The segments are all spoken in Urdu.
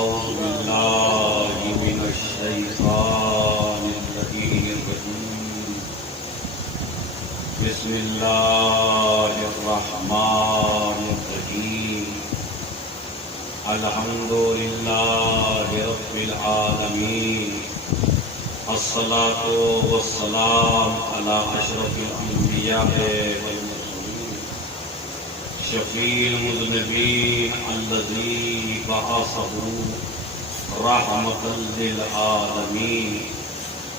أعوذ بالله من الشيطان الرجيم بسم الله الرحمن الرحيم الحمد لله رب العالمين الصلاة والسلام على أشرف الأنبياء والمرسلين شفيع المذنبين الذي بعثه رحمة للعالمين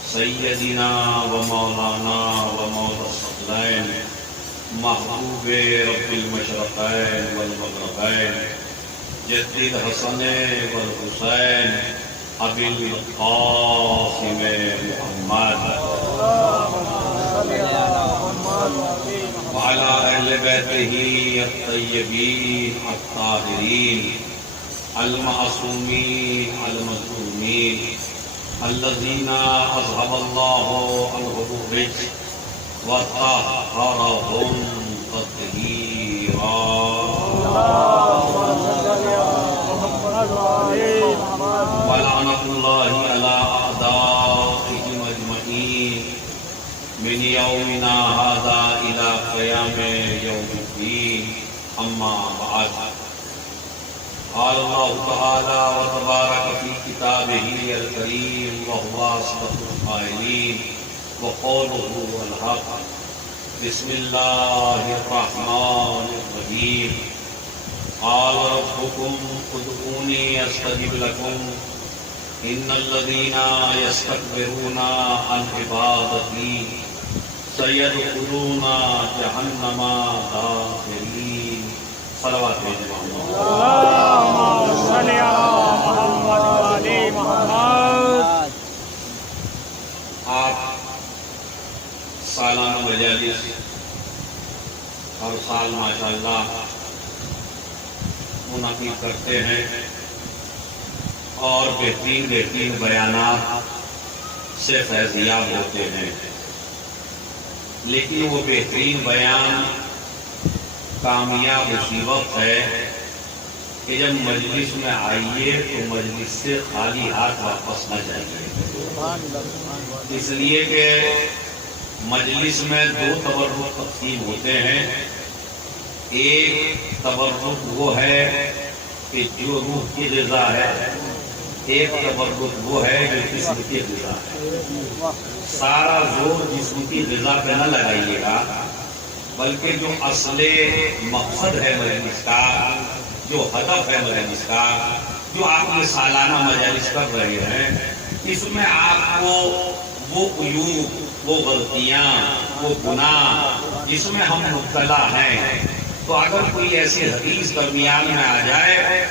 سيدنا ومولانا ومولى الثقلين محبوب رب المشرقين والمغربين جد الحسن والحسين أبي القاسم محمد وعلى أهل بيته الطيبين الطاهرين المعصومين المظلومين الذين أذهب الله عنهم الرجس وطهرهم تطهيرا ولعنة الله على أعدائهم أجمعين من يومنا هذا إلى قيام يوم الدين أما بعد قال الله تعالى وتبارك في كتابه الكريم وهو أصدق القائلين وقوله الحق بسم الله الرحمن الرحيم قال ربكم ادعوني استجب لكم ان الذين يستكبرون عن عبادتي سيدخلون جهنم داخرين صلوات اللهم صل على محمد وعلى محمد. آپ سالانہ مجالس ہر سال ماشاءاللہ منعقد کرتے ہیں اور بہترین بیانات سے فیضیاب ہوتے ہیں، لیکن وہ بہترین بیان کامیاب اسی وقت ہے کہ جب مجلس میں آئیے تو مجلس سے خالی ہاتھ واپس نہ جائیے، اس لیے کہ مجلس میں دو تبرک تقسیم ہوتے ہیں۔ ایک تبرک وہ ہے کہ جو روح کی غذا ہے، ایک تبرک وہ ہے جو جسم کی غذا ہے۔ سارا زور جسم کی غذا پہ نہ لگائیے گا، بلکہ جو اصل مقصد ہے مجلس کا، جو ہدف ہے مجلس کا، جو آپ یہ سالانہ مجالس کر رہے ہیں، اس میں آپ کو وہ عیوب، وہ غلطیاں، وہ گناہ جس میں ہم مبتلا ہیں، تو اگر کوئی ایسی حدیث درمیان میں آ جائے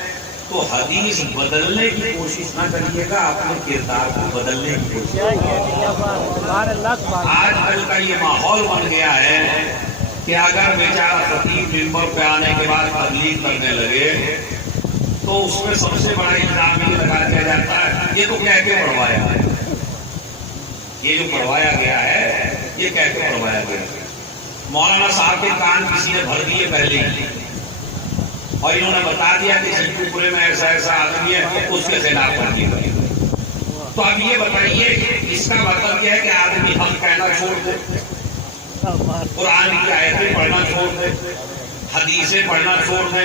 تو حدیث بدلنے کی کوشش نہ کریے گا، اپنے کردار کو بدلنے کی کوشش کریے گا۔ آج کل کا یہ ماحول بن گیا ہے کہ اگر بیچارہ خطیب منبر پہ آنے کے بعد تبلیغ کرنے لگے تو اس میں سب سے بڑا الزام یہ لگا دیا جاتا ہے یہ تو کہہ کے پڑھوایا ہے، یہ جو پڑھوایا گیا ہے یہ کہہ کے پڑھوایا گیا ہے۔ مولانا صاحب کے کان کسی نے بھر دیے پہلے ہی، اور انہوں نے بتا دیا کہ سیپو پورے میں ایسا ایسا آدمی ہے اس کے خلاف بھرتی ہوئی۔ تو اب یہ بتائیے اس کا مطلب کیا ہے کہ آدمی حق کہنا چھوڑ دے، قرآن کی آیتیں پڑھنا چھوڑ دے، حدیثیں پڑھنا چھوڑ دے،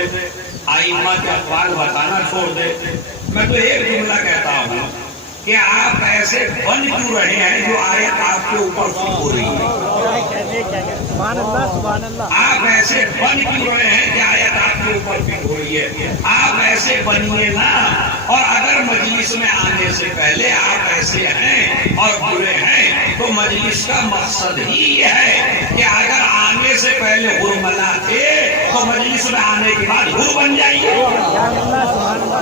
ائمہ کے اقوال بتانا چھوڑ دے؟ میں تو ایک جملہ کہتا ہوں کہ آپ ایسے بن کیوں رہے ہیں جو آیت آپ کے اوپر فٹ ہو رہی ہے؟ آپ ایسے بن کیوں رہے ہیں کہ آیت آپ کے اوپر فٹ ہو رہی ہے؟ آپ ایسے بنیے نا، اور اگر مجلس میں آنے سے پہلے آپ ایسے ہیں اور برے ہیں تو مجلس کا مقصد ہی یہ ہے کہ اگر آنے سے پہلے حرملا تھے تو مجلس میں آنے کے بعد حر بن جائیے۔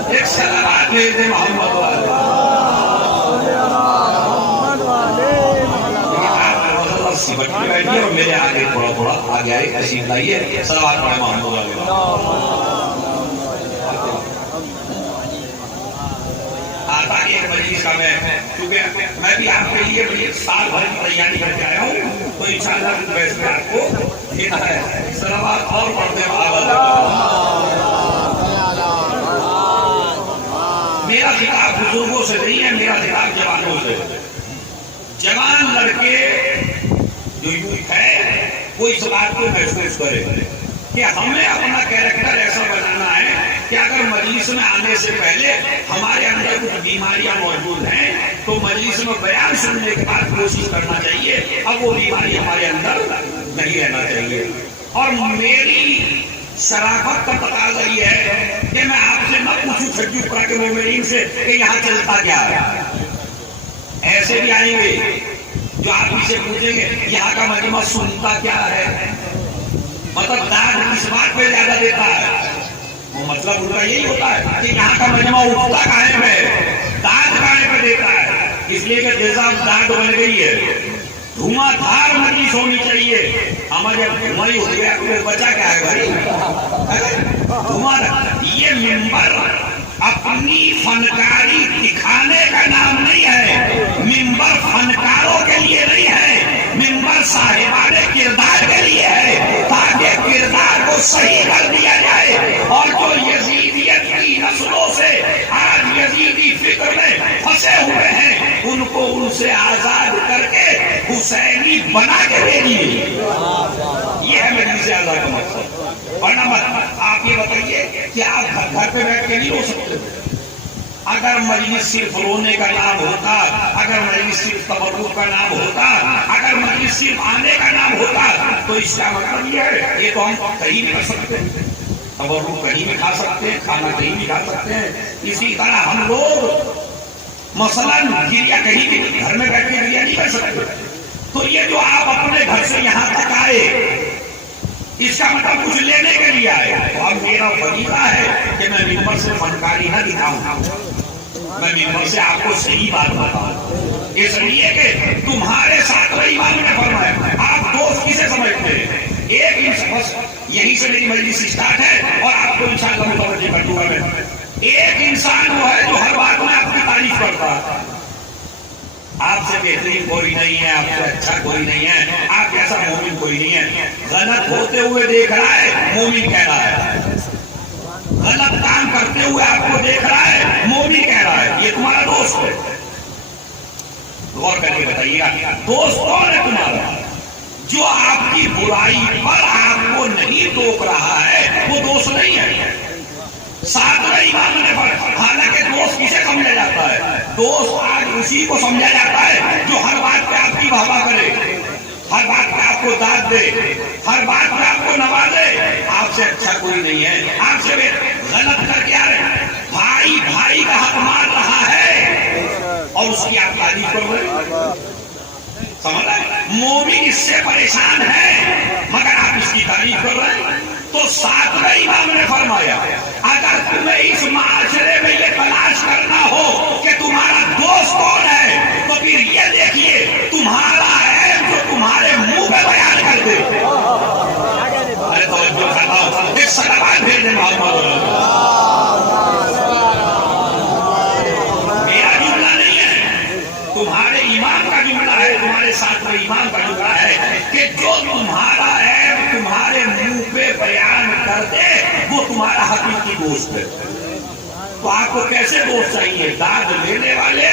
ایک صلوات بھیج دیں محمد والے۔ سمٹی بیٹھیے اور میرے آگے تھوڑا تھوڑا آگے آئے، ایسی بتائیے صلوات پڑھیں محمد والے۔ آتا ایک مجلس کا کیونکہ میں بھی آپ کے لیے سال بھر کی تیاری کر کے آیا ہوں، تو انشاءاللہ بیٹھ کے آپ کو دینا ہے۔ صلوات اور پڑھتے ہیں۔ میرا خطاب بزرگوں سے نہیں ہے، میرا خطاب جوانوں سے۔ جوان لڑکے جو یوتھ ہے وہ اس بات کو محسوس کرے کہ ہمیں اپنا کیریکٹر ایسا بنانا ہے کہ اگر مجلس میں آنے سے پہلے ہمارے اندر کچھ بیماریاں موجود ہیں تو مجلس میں بیان سننے کے بعد کوشش کرنا چاہیے اب وہ بیماری ہمارے اندر نہیں رہنا چاہیے۔ اور میری شرافت کا تقاضا یہ ہے کہ میں آپ سے نہ پوچھوں چھٹی کرا کے مومنین سے کہ یہاں چلتا کیا ہے۔ ایسے بھی آئیں گے جو آپ سے پوچھیں گے یہاں کا مجمع سنتا کیا ہے، مطلب داد اس بات پہ زیادہ دیتا ہے، وہ مطلب ان کا یہی ہوتا ہے کہ یہاں کا مجمع اٹھتا قائم ہے، داد قائم پہ دیتا ہے، اس لیے کہ جیسا داد بن گئی ہے دھواں دھار مجلس ہونی چاہیے۔ ہمارے دھواں ہو گیا بچا کیا ہے بھائی، دھواں یہ ممبر اپنی فنکاری دکھانے کا نام نہیں ہے، ممبر فنکاروں کے لیے نہیں ہے، ممبر صاحبان کردار کے لیے ہے تاکہ کردار کو صحیح کر دیا جائے۔ اور جو یزیدیت کی نسلوں سے آج یزیدی فکر میں پھنسے ہوئے ہیں ان کو ان سے آزاد کر کے حسینی بنا کے دے دیے، یہ ہے مجلس اعلیٰ کا مقصد۔ ورنہ آپ یہ بتائیے کہ آپ گھر پہ بیٹھ کے نہیں ہو سکتے۔ اگر مجلس صرف رونے کا نام ہوتا، اگر مجلس صرف تبرک کا نام ہوتا، اگر مجلس صرف آنے کا نام ہوتا تو اس کا مطلب یہ ہے یہ تو ہم کہیں بھی کر سکتے ہیں، تبرک کہیں بھی کھا سکتے ہیں، کھانا کہیں بھی کھا سکتے ہیں۔ اسی طرح ہم لوگ مثلاً گریا کہیں بھی گھر میں بیٹھ کے گریا نہیں کر سکتے۔ تو یہ جو آپ اپنے گھر سے یہاں تک آئے اس کا مطلب کچھ لینے کے لیے آئے۔ اور میرا فریضہ ہے کہ میں ممبر سے فنکاری نہ دکھاؤں، میں ممبر سے آپ کو صحیح بات بتاؤں، اس لیے کہ تمہارے ساتھ امام نے فرمایا آپ دوست کسے سمجھتے ہیں؟ ایک انسان، یہیں سے میری مجلس اسٹارٹ ہے اور آپ کو انشاءاللہ متوجہ کر دوں گا میں۔ ایک انسان وہ ہے جو ہر بات میں آپ کی تعریف کرتا ہے، آپ سے بہترین کوئی نہیں ہے، آپ سے اچھا کوئی نہیں ہے، آپ جیسا مومن کوئی نہیں ہے، غلط ہوتے ہوئے دیکھ رہا ہے مومن کہہ رہا ہے، غلط کام کرتے ہوئے آپ کو دیکھ رہا ہے مومن کہہ رہا ہے، یہ تمہارا دوست ہے۔ غور کر کے بتائیے گا دوست کون ہے تمہارا؟ جو آپ کی برائی پر آپ کو نہیں ٹوک رہا ہے وہ دوست نہیں ہے۔ ساتواں امام نے فرمایا حالانکہ دوست کسے سمجھا جاتا ہے؟ دوست آج اسی کو سمجھا جاتا ہے جو ہر بات پہ آپ کی واہ واہ کرے، ہر بات پہ آپ کو داد دے، ہر بات پہ آپ کو نوازے۔ آپ سے اچھا کوئی نہیں ہے، آپ سے غلط کر کے آ رہے ہیں، بھائی بھائی کا حق مار رہا ہے اور اس کی آپ تعریف کر رہے، سمجھ رہے؟ مومن اس سے پریشان ہے مگر آپ اس کی تعریف کر رہے ہیں۔ تو ساتواں امام نے فرمایا اگر تمہیں اس معاشرے میں یہ تلاش کرنا ہو کہ تمہارا دوست کون ہے تو پھر یہ دیکھیے تمہارا عیب جو تمہارے منہ پہ بیان کر دے۔ ارے توجہ کرنا، ایک صلوات بھیج دیں محمد۔ میرا جملہ نہیں ہے، تمہارے امام کا جملہ ہے، تمہارے ساتھ امام کا جملہ ہے کہ جو تمہارا عیب تمہارے منہ پہ بیان کر دے وہ تمہارا حقیقی دوست ہے۔ تو آپ کو کیسے دوست چاہیے؟ داد لینے والے،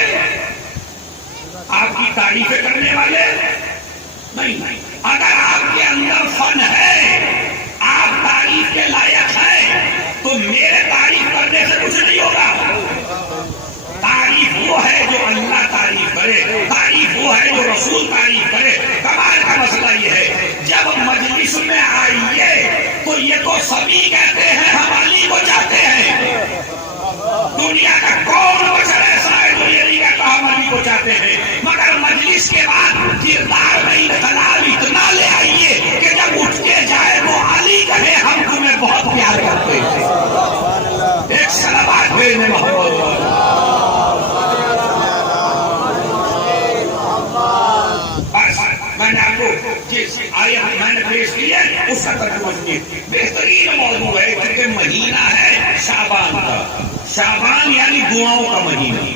آپ کی تعریفیں کرنے والے نہیں۔ اگر آپ کے اندر فن ہے، آپ تعریف کے لائق ہیں تو میرے تعریف کرنے سے کچھ نہیں ہوگا۔ تعریف وہ ہے جو اللہ تعریف کرے، تعریف وہ ہے جو رسول تعریف کرے۔ کمال کا مسئلہ یہ ہے جب مجلس میں آئیے تو یہ تو سبھی کہتے ہیں ہم علی کو چاہتے ہیں، دنیا کا کون بشر ایسا ہے جو یہ نہیں کہتا ہم علی کو چاہتے ہیں، مگر مجلس کے بعد کردار میں اختلاف اتنا لے آئیے کہ جب اٹھ کے جائے وہ علی کہے ہم تمہیں بہت پیار کرتے ہیں۔ ایک صلوات بھیجنے محمد۔ میں نے آپ کو جس آیت میں نے پیش کی ہے اس کا ترجمہ سنیے، بہترین موضوع ہے کیونکہ مہینہ ہے شعبان کا، شعبان یعنی دعاؤں کا مہینہ۔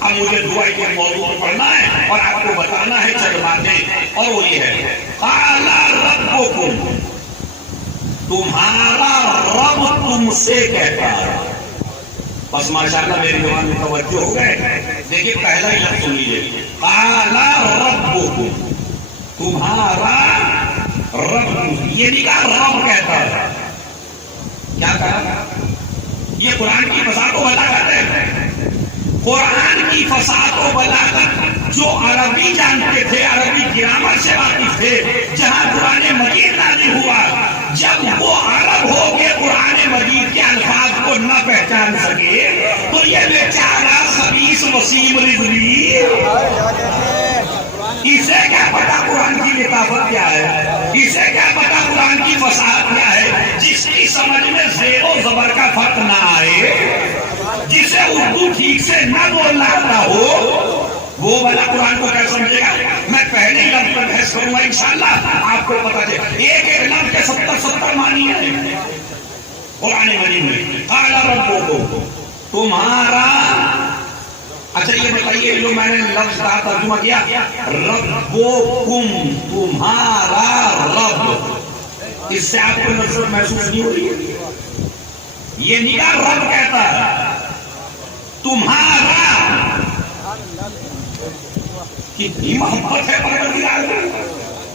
اب مجھے دعا کے موضوع پر پڑھنا ہے اور آپ کو بتانا ہے چند باتیں، اور وہ یہ ہے قال ربکم، تمہارا رب تم سے کہتا ہے۔ بس ماشاءاللہ میری زبان میں توجہ ہو گئے. دیکھیے پہلا ہی لفظ سن لیجیے. قال ربکم، تمہارا رب. یہ نہیں کہا رب کہتا ہے. کیا کہا؟ یہ قرآن کی فصاحت و بلاغت ہے. قرآن کی فصاحت و بلاغت جو عربی جانتے تھے، عربی گرامر سے واقف تھے، جہاں قرآن مجید نازل ہوا، جب وہ عرب ہو کے قرآن مجید کے الفاظ کو نہ پہچان سکے تو یہ بیچارہ خبیث وسیم رضوی، اسے کیا پتا قرآن کی لطافت کیا ہے، اسے کیا پتا قرآن کی فصاحت کیا ہے، جس کی سمجھ میں زیر و زبر کا فرق نہ آئے، جسے اردو ٹھیک سے نہ بولنا آتا ہو، وہ والا قرآن کو کیا سمجھے گا. میں پہلے ہی لفظ پر بحث کروں گا انشاءاللہ، آپ کو پتا چلے. ایک ایک لفظ کے 70 معنی ہیں قرآن مجید میں. قال ربکم، تمہارا. اچھا یہ بتائیے جو میں نے لفظ کا ترجمہ کیا، ربکم تمہارا رب، اس سے آپ کو نفرت محسوس نہیں ہو رہی ہے؟ یہ نہیں کہا رب کہتا ہے تمہارا. کتنی محبت ہے پروردگار کو.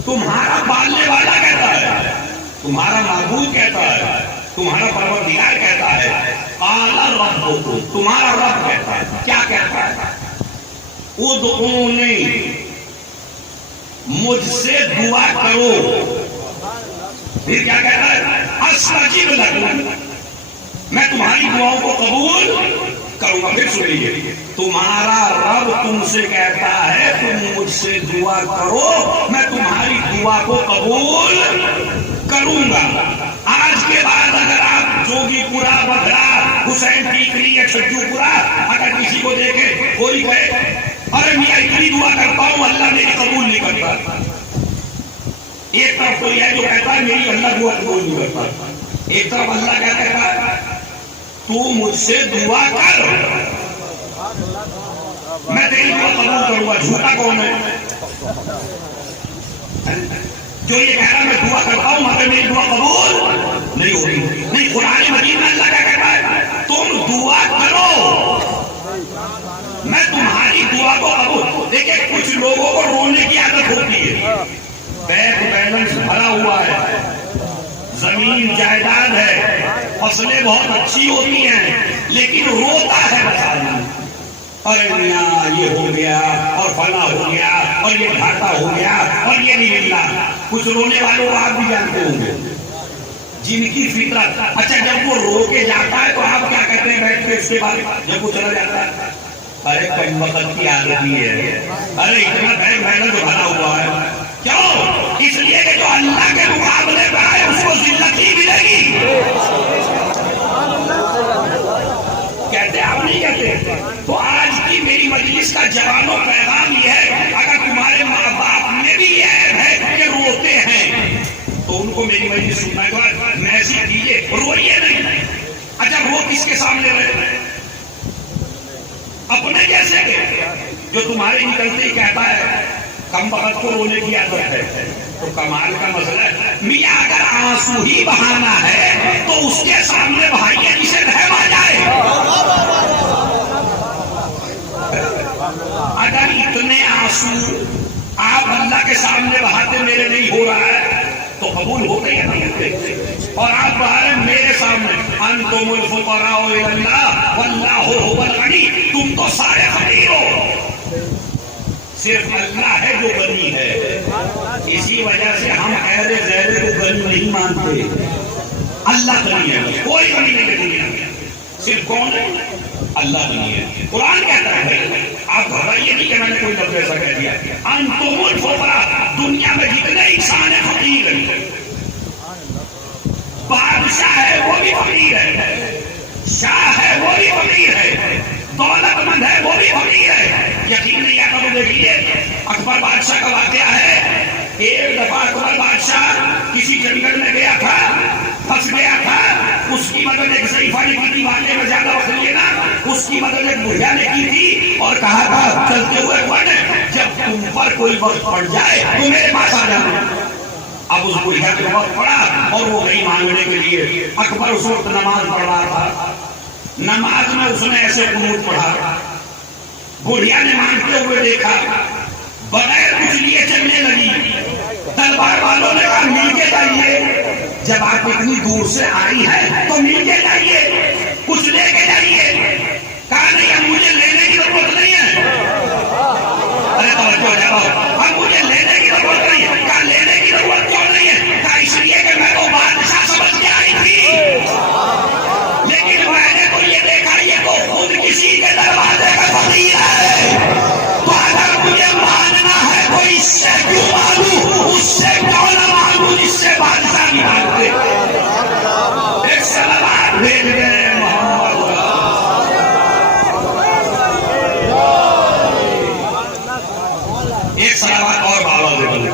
تمہارا پالنے والا کہتا ہے، تمہارا معبود کہتا ہے، تمہارا پروردگار کہتا ہے. قال ربکم، تمہارا رب کہتا ہے. کیا کہتا ہے؟ ادعونی، مجھ سے دعا کرو. پھر کیا کہتا ہے؟ استجب لکم، میں تمہاری دعاؤں کو قبول کروں گا. پھر سن لیجیے، تمہارا رب تم سے کہتا ہے تم مجھ سے دعا کرو، میں تمہاری دعا کو قبول کروں گا. آج کے بعد اگر آپ جوگی پورا، بگڑا، حسین ٹیکری یا چھجو پورا اگر کسی کو دیکھے کوئی کہے ارے میں اتنی دعا کرتا ہوں اللہ میری قبول نہیں کرتا، ایک طرف کوئی ہے جو کہتا ہے میری اللہ دعا قبول نہیں کرتا، ایک طرف اللہ کیا کہتا ہے تو مجھ سے دعا کر میں تیری دعا قبول کروں گا. جھوٹا کون ہے جو یہ کہہ رہا میں دعا کرتا ہوں مگر میری دعا قبول نہیں ہوگی؟ نہیں، قرآن مجید میں اللہ کیا کہتا ہے تم دعا کرو میں تمہاری دعا کو قبول. دیکھیں کچھ لوگوں کو رونے کی عادت ہوتی ہے، بینک بیلنس بھرا ہوا ہے، زمین جائیداد ہے، فصلیں بہت اچھی ہوتی ہیں، لیکن روتا ہے بچہ. ارے میاں یہ ہو گیا اور فلاں ہو گیا اور یہ گھاٹا ہو گیا اور یہ نہیں مل رہا. کچھ رونے والوں کو آپ بھی جانتے ہوں گے جن کی فطرت. اچھا جب وہ رو کے جاتا ہے تو آپ کیا کہتے ہیں بیٹھ کے اس کے بعد جب وہ چلا جاتا ہے؟ ارے کم وقت کی عادت ہی ہے، ارے اتنا بینک بیلنس بھرا ہوا ہے. کیوں؟ اس لیے کہ جو اللہ کے مقابلے میں آئے اس کو ذلت ہی ملے گی. کہتے آپ نہیں کہتے؟ تو آج کی میری مجلس کا جوانوں پیغام یہ ہے اگر تمہارے ماں باپ میں بھی یہ عیب ہے کہ روتے ہیں تو ان کو میری مجلس سننا کے بعد محسوس کیجیے، روئیے نہیں. اچھا وہ کس کے سامنے رہے؟ اپنے جیسے جو تمہارے نکلتے ہی کہتا ہے کم وقت کو رونے کی عادت ہے. تو کمال کا مسئلہ ہے میاں اگر آنسو ہی بہانا ہے تو اس کے سامنے بھائی جسے رحم آ جائے. اگر اتنے آنسو آپ اللہ کے سامنے بہاتے میرے نہیں ہو رہا ہے تو قبول ہوتے یا نہیں ہوتے؟ اور آپ بہارے میرے سامنے انتم الفقراء الی اللہ واللہ هو الغنی، تم تو سارے فقیر ہو، صرف اللہ ہے جو غنی ہے. اسی وجہ سے ہم غیر غیر کو غنی نہیں مانتے. اللہ غنی ہے، کوئی غنی نہیں ہے دنیا میں، صرف کون ہے؟ اللہ غنی ہے. قرآن کہتا ہے آپ گھبرائیے نہیں کہ میں نے کوئی لفظ ایسا کہہ دیا. انتم الفقراء، دنیا میں جتنے انسان ہیں فقیر ہیں. بادشاہ ہے وہ بھی فقیر ہے، شاہ ہے وہ بھی فقیر ہے، دولت مند ہے وہ بھی فقیر ہے. یقین نہیں آتا تو دیکھیے اکبر بادشاہ کا واقعہ ہے. ایک دفعہ اکبر بادشاہ کسی جنگل میں گیا تھا، پھنس گیا تھا. اس کی مدد ایک ضعیفہ نے کی تھی، واقعے میں زیادہ وقت لینا، اس کی مدد ایک بڑھیا نے کی تھی اور کہا تھا چلتے ہوئے جب تم پر کوئی وقت پڑ جائے تو میرے پاس آ جانا. اب اس بڑھیا کے وقت پڑا اور وہ گئی مانگنے کے لیے. اکبر اس وقت نماز پڑھ رہا تھا. نماز میں اس نے ایسے قنوت پڑھا، بڑھیا نے مانگتے ہوئے دیکھا، بغیر کچھ لیے چلنے لگی، دربار والوں نے کہا مل کے جائیے، جب آپ اتنی دور سے آئی ہیں تو مل کے جائیے، کچھ لے کے جائیے۔ کہا نہیں اب مجھے لینے کی ضرورت نہیں ہے، ارے توجہ ہو جاؤ، اب مجھے لینے کی ضرورت نہیں ہے۔ کہا لینے کی ضرورت کیوں نہیں ہے؟ کہا اس لیے کہ میں تو بادشاہ سمجھ کے آئی تھی، لیکن میں نے تو یہ دیکھا یہ تو خود کسی کے دروازے کا فقیر ہے، تو اگر مجھے ماننا ہے تو اس سے کیوں مانگوں، اس سے کیوں نہ مانگوں جس سے بادشاہ نہیں مانگتے۔ ایک سلام بھیج گئے محمد، ایک سلامات اور بابا دے بولے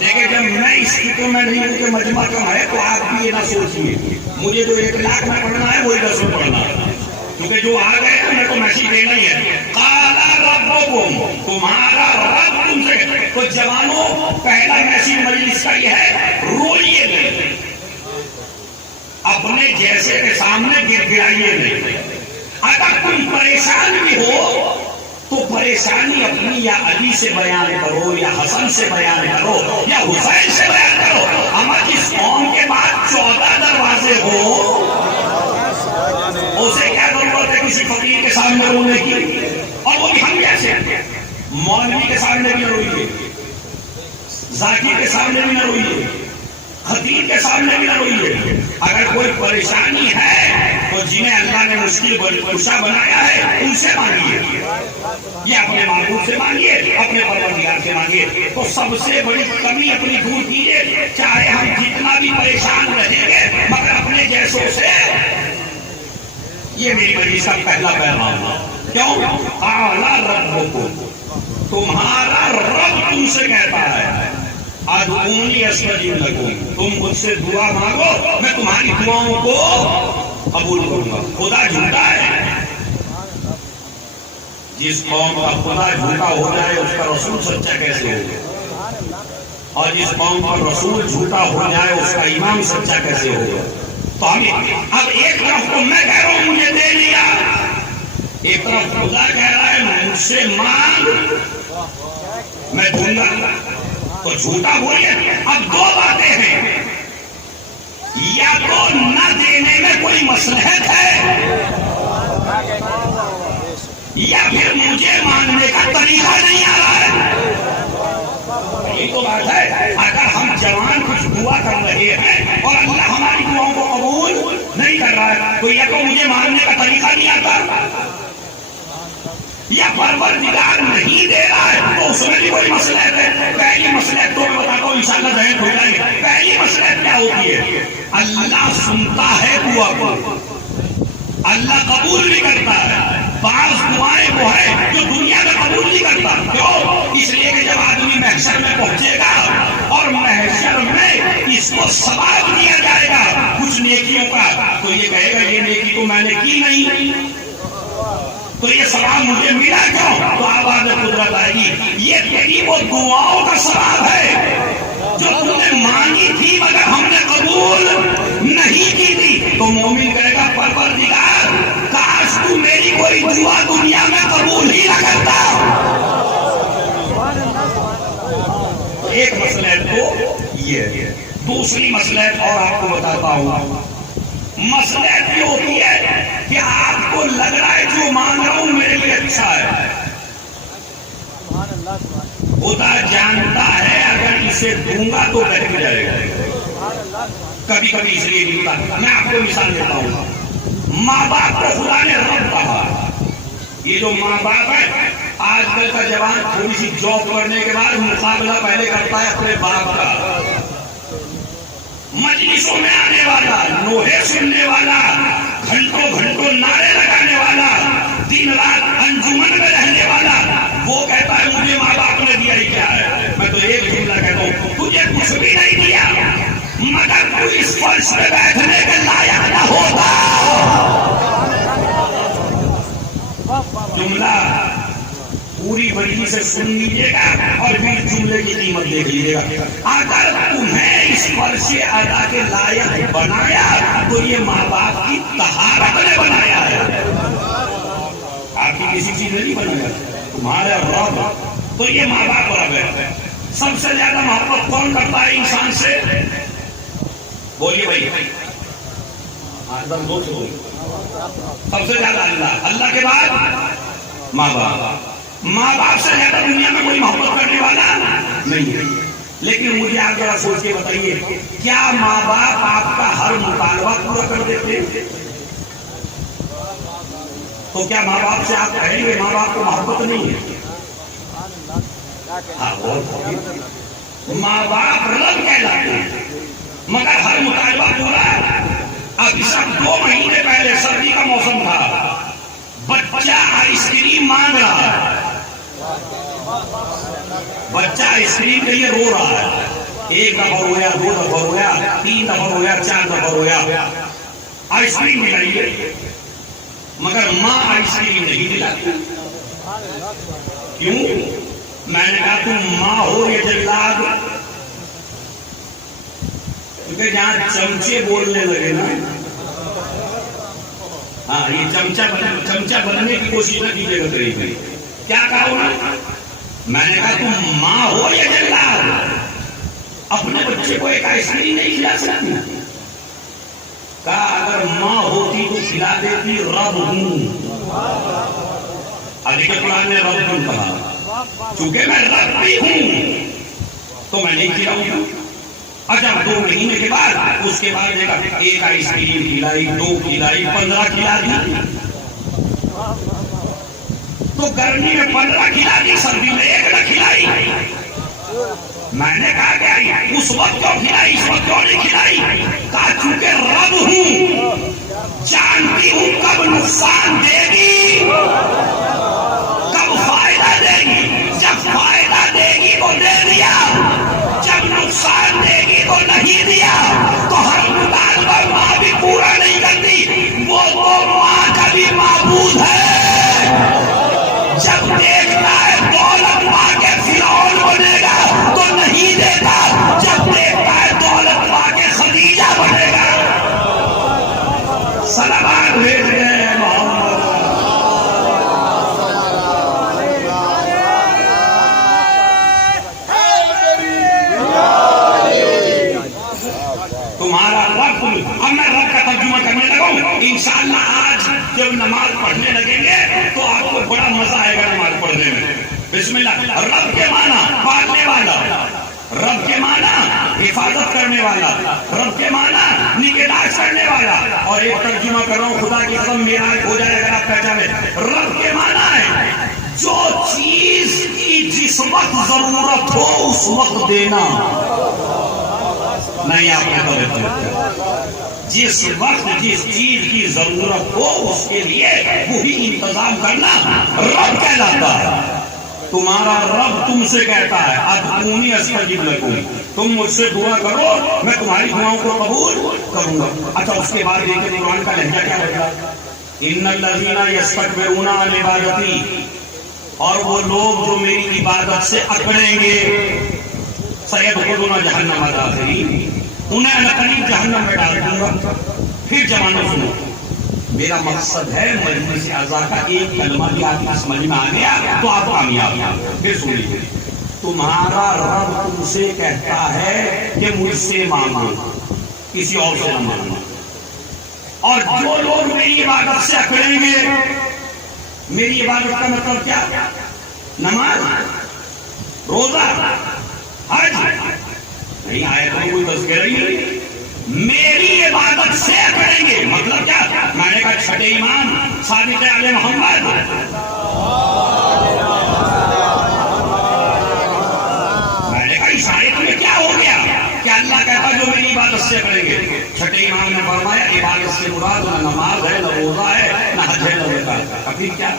دیکھیں، جب میں اس کی تو میں نہیں ہوں کہ مجمع کم ہے تو آپ بھی یہ نہ سوچیے مجھے جو 1 لاکھ میں پڑھنا ہے وہی 10 میں پڑھنا ہے، کیونکہ جو آ گئے تو میں تو میسیج دینا ہی ہے۔ قالا ربکم، تمہارا رب تم سے، تو جوانوں پہلا میسیج مجلس کا یہ ہے، روئیے نہیں، اپنے جیسے کے سامنے گر گرائیے نہیں۔ اگر تم پریشان بھی ہو تو پریشانی اپنی یا علی سے بیان کرو، یا حسن سے بیان کرو، یا حسین سے بیان کرو۔ اما جس قوم کے بعد 14 دروازے ہو، اسے کیا ضرورت ہے کسی فقیر کے سامنے رونے کی؟ اور وہ بھی ہم جیسے مولوی کے سامنے بھی نہ روئیے، ذاکر کے سامنے بھی نہ روئیے، خطیب کے سامنے بھی نہ روئیے۔ اگر کوئی پریشانی ہے تو جنہیں اللہ نے مشکل کشا بنایا ہے ان سے مانگیے، یا اپنے معبود سے مانگیے، اپنے پروردگار سے مانگیے۔ تو سب سے بڑی کمی اپنی دور کیجیے، چاہے ہم جتنا بھی پریشان رہیں گے مگر اپنے جیسوں سے۔ یہ میری مجلس کا پہلا پیغام ہے۔ کیوں؟ اعلیٰ ربکم، تمہارا رب تم سے کہتا ہے ادعونی استجب لکم، تم مجھ سے دعا مانگو میں تمہاری دعاؤں کو قبول کروں گا۔ خدا جھوٹا ہے، جس قوم کا خدا جھوٹا ہو جائے اس کا رسول سچا کیسے ہوگا، اور جس قوم کا رسول جھوٹا ہو جائے اس کا امام سچا کیسے ہوگا۔ تو ہمیں اب ایک طرف تو میں کہہ رہا ہوں مجھے دے دیا، ایک طرف خدا کہہ رہا ہے مجھ سے مانگ میں دوں گا، تو جھوٹا بولیے۔ اب 2 باتیں ہیں، یا تو نہ دینے میں کوئی مصلحت ہے، یا پھر مجھے ماننے کا طریقہ نہیں آ رہا ہے۔ یہی تو بات ہے، اگر ہم جوان کچھ دعا کر رہے ہیں اور اللہ ہماری دعاؤں کو قبول نہیں کر رہا ہے تو یا تو مجھے ماننے کا طریقہ نہیں آتا، یا پروردگار نہیں دے رہا ہے تو اس میں بھی کوئی مصلحت ہے۔ پہلی مصلحت تو میں بتاتا ہوں انشاءاللہ ذہن کھل جائے گا۔ پہلی مصلحت کیا ہوتی ہے؟ اللہ سنتا ہے دعا کو، اللہ قبول بھی کرتا ہے۔ بعض دعائیں وہ ہے جو دنیا میں قبول نہیں کرتا، کیوں؟ اس لیے کہ جب آدمی محشر میں پہنچے گا اور محشر میں اس کو ثواب دیا جائے گا کچھ نیکیوں کا، تو یہ کہے گا یہ نیکی تو میں نے کی نہیں، تو یہ ثواب مجھے ملا کیوں؟ تو آواز قدرت آئے گی یہ تیری وہ دعاؤں کا ثواب ہے جو تم نے مانگی تھی مگر ہم نے قبول نہیں کی تھی۔ تو مومن کہے گا پروردگار کاش تو میری کوئی دعا دنیا میں قبول ہی نہ کرتا۔ ایک مصلحت تو یہ ہے۔ دوسری مصلحت اور آپ کو بتاتا ہوں، مصلحت یہ ہوتی ہے کہ آپ کو لگ رہا ہے جو مانگ رہا ہوں میرے لیے اچھا ہے، خدا جانتا ہے اگر اسے دوں گا تو بہتر جائے گا۔ کبھی کبھی اس لیے نہیں ہوتا۔ میں آپ کو مثال دیتا ہوں، ماں باپ کو خدا نے رب کہا۔ یہ جو ماں باپ ہے، آج کل کا جوان تھوڑی سی جاب کرنے کے بعد مقابلہ پہلے کرتا ہے اپنے باپ کا، مجلسوں میں آنے والا، نوحے سننے والا، گھنٹوں گھنٹوں نعرے لگانے والا، دن رات انجمن میں رہنے والا، وہ کہتا ہے مجھے ماں باپ نے دیا ہی کیا ہے۔ میں تو ایک جملہ کہتا ہوں، تجھے کچھ بھی نہیں دیا مگر تو اس فرش پہ بیٹھنے کے لائق نہ ہوتا۔ جملہ پوری مجلس سے سن لیجیے گا اور پھر جملے کی قیمت دیکھ لیجیے گا. اگر تمہیں اس فرض ادا کے لائق بنایا تو یہ ماں باپ کی طہارت نے بنایا ہے. آپ کی کسی چیز نے نہیں بنایا. تمہارا رب تو یہ ماں باپ رب ہے. سب سے زیادہ محبت کون کرتا ہے انسان سے؟ بولیے بھائی. سب سے زیادہ اللہ. اللہ کے بعد ماں باپ. ماں باپ سے زیادہ دنیا میں کوئی محبت کرنے والا نہیں ہے. لیکن مجھے آپ ذرا سوچ کے بتائیے, کیا ماں باپ آپ کا ہر مطالبہ پورا کر دیتے ہیں؟ تو کیا ماں باپ سے آپ کہیں گے ماں باپ کو محبت نہیں ہے؟ ماں باپ رب کہلاتے ہیں مگر ہر مطالبہ پورا. ابھی سب 2 مہینے پہلے سردی کا موسم تھا, بچہ آئس کریم مانگ رہا ہے. بچہ آئس کریم کے لیے رو رہا ہے. 1 دفعہ رویا, 2 دفعہ رویا, 3 دفعہ رویا, 4 دفعہ رویا. آئس کریم ملائیے مگر ماں آئس کریم نہیں دلاتی. کیوں؟ میں نے کہا تم ماں ہو یہ جلاد. کیونکہ جہاں چمچے بولنے لگے نا, ہاں یہ چمچہ بننے کی کوشش نہ کیجیے گا. قریب کیا کہا نا, میں نے کہا تم ماں ہو یہ جلاد, اپنے بچے کو ایک آئس کریم نہیں کھلا سکتی. کہا اگر ماں ہوتی تو کھلا دیتی. رب ہوں. ابھی کے قرآن نے رب کیوں کہا؟ چونکہ میں رب بھی ہوں تو میں نہیں کھلاؤں گا. اچھا 2 مہینے کے بعد اس کے بعد ایک آئس کریم کھلائی, 2 کھلائی, 15 کھلا دی. تو گرمی میں 15 کھلا دی, سردی میں 1 نہ کھلائی. میں نے کہا کہ اس وقت کیوں کھلائی, اس وقت کیوں نہیں کھلائی؟ کہا چونکہ رب ہوں, جانتی ہوں کب نقصان دے گی کب فائدہ دے گی. جب فائدہ دے گی تو دے دیا, جب نقصان دے گی تو نہیں دیا. تو ہر مطالبہ ماں بھی پورا نہیں کرتی. وہ تو ماں کا بھی معبود ہے. جب دیکھتا ہے دولت پا کے فرعون بنے گا تو نہیں دیتا. جب دیکھتا ہے دولت پا کے خدیجہ بنے گا. سلامات بھیج گئے محمد. تمہارا رب. اب میں رب کا ترجمہ کرنے لگا ہوں. انشاءاللہ آج جب نماز پڑھنے لگیں گے تو آپ کو بڑا مزہ آئے گا نماز پڑھنے میں. بسم اللہ. رب کے معنی پالنے والا, رب کے معنی حفاظت کرنے والا, رب کے معنی نگہداشت کرنے والا. اور ایک ترجمہ کر رہا ہوں, خدا کی قسم میرا ہو جائے اگر آپ پہچانے. رب کے معنی ہے جو چیز کی جس وقت ضرورت ہو اس وقت دینا. نہیں آپ نے تو جس وقت جس چیز کی ضرورت ہو اس کے لیے وہی انتظام کرنا رب کہلاتا ہے. تمہارا رب تم سے کہتا ہے ادعونی استجب لکم, تم مجھ سے دعا کرو میں تمہاری دعاؤں کو قبول کروں گا. اچھا اس کے بعد دیکھیں قرآن کا لہجہ کیا ہوگا. ان الذین یستکبرون عن عبادتی, اور وہ لوگ جو میری عبادت سے اکڑیں گے سیدخلون جہنم داخرین, انہیں القریب جہنم میں ڈال دوں گا. پھر جوانوں سنو, میرا مقصد ہے مجلس اعضاء کا ایک کلمہ بھی آپ کی سمجھ میں آ گیا تو آپ کامیاب ہیں. پھر سن لیجیے, تمہارا رب تم سے کہتا ہے کہ مجھ سے مانگو, کسی اور سے نہ مانگو. اور جو لوگ میری عبادت سے اکڑیں گے, میری عبادت کا مطلب کیا؟ نماز, روزہ, حج نہیں آئے تو کوئی تذکرہ ہی نہیں. میری عبادت سے کریں گے مطلب کیا؟ میں نے کہا چھٹے امام صادق آل محمد. میں نے کہا اس آیت میں کیا ہو گیا کہ اللہ کہتا جو میری عبادت سے کریں گے. چھٹے امام نے فرمایا عبادت سے مراد نہ نماز ہے, نہ روزہ ہے, نہ حج ہے, نہ زکات ہے. پھر کیا؟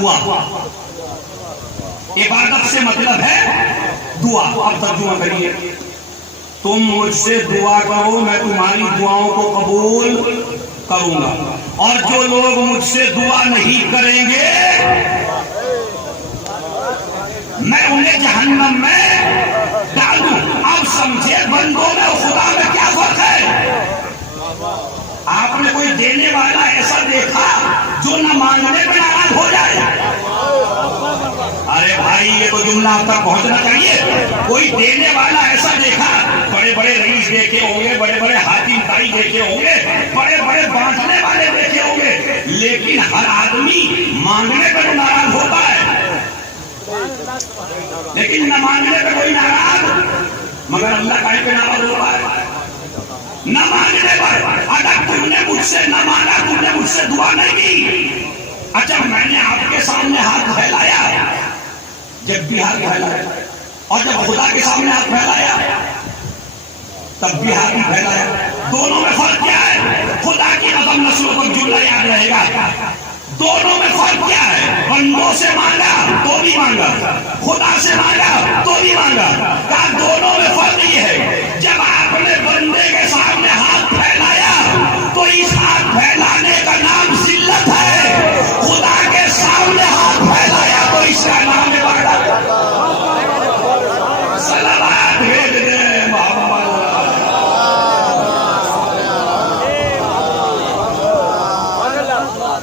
دعا. عبادت سے مطلب ہے دعا. اب ترجمہ کریے, تم مجھ سے دعا کرو میں تمہاری دعاؤں کو قبول کروں گا. اور جو لوگ مجھ سے دعا نہیں کریں گے جہنم میں ڈال دوں. اب سمجھے بندوں میں اور خدا میں کیا فرق ہے. آپ نے کوئی دینے والا ایسا دیکھا جو نہ مانگنے پہ ناراض ہو جائے؟ ارے بھائی یہ تو جملہ آپ تک پہنچنا چاہیے. کوئی دینے والا ایسا دیکھا؟ بڑے بڑے رئیس دیکھے ہوں گے, بڑے بڑے حاکم تائی دیکھے ہوں گے, بڑے بڑے بانٹنے والے دیکھے ہوں گے, لیکن ہر آدمی مانگنے پہ تو ناراض ہوتا ہے, لیکن نہ مانگنے پہ کوئی ناراض. مگر اللہ کا پہ ناراض ہوتا ہے نہ مانگنے پر. اگر تم نے مجھ سے نہ مانگا, تم نے مجھ سے دعا نہیں کی. اچھا میں نے آپ کے سامنے ہاتھ پھیلایا, جب بھی ہاتھ پھیلایا, اور جب خدا کے سامنے ہاتھ پھیلایا تب بھی ہاتھ پھیلایا. دونوں میں فرق کیا ہے؟ خدا کی قسم نسلوں کو جملہ یاد رہے گا. دونوں میں فرق کیا ہے؟ بندوں سے مانگا تو بھی مانگا, خدا سے مانگا تو بھی مانگا. کہا دونوں میں فرق یہ ہے, جب آپ نے بندے کے سامنے ہاتھ پھیلایا تو اس ہاتھ پھیلانے کا نام ذلت ہے. خدا کے سامنے ہاتھ پھیلایا تو اس کا نام عبادت. صلوات بھیج دے محمد.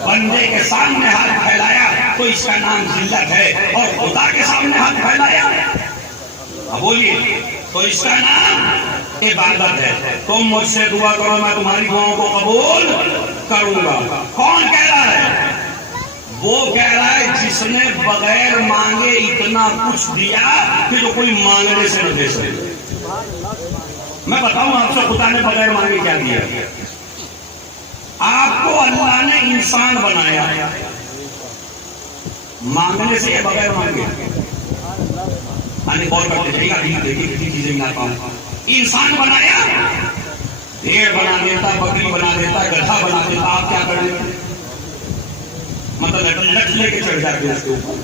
بندے کے سامنے ہاتھ پھیلایا تو اس کا نام ذلت ہے, اور خدا کے سامنے ہاتھ پھیلایا بولیے تو اس کا نام عبادت ہے. تم مجھ سے دعا کرو میں تمہاری دعاؤں کو قبول کروں گا. کون کہہ رہا ہے؟ وہ کہہ رہا ہے جس نے بغیر مانگے اتنا کچھ دیا کہ جو کوئی مانگنے سے نہ دے سکے. میں بتاؤں آپ سے خدا نے بغیر مانگے کیا دیا. آپ کو اللہ نے انسان بنایا مانگنے سے یا بغیر مانگے؟ غور کرتے جائے گا, دیکھیے کتنی چیزیں میں آتا ہوں. انسان بنایا, بھیڑ بنا دیتا, بکری بنا دیتا, گدھا بنا دیتا, آپ کیا کر دیتے؟ مطلب لٹ لے کے چڑھ جاتے اس کے اوپر,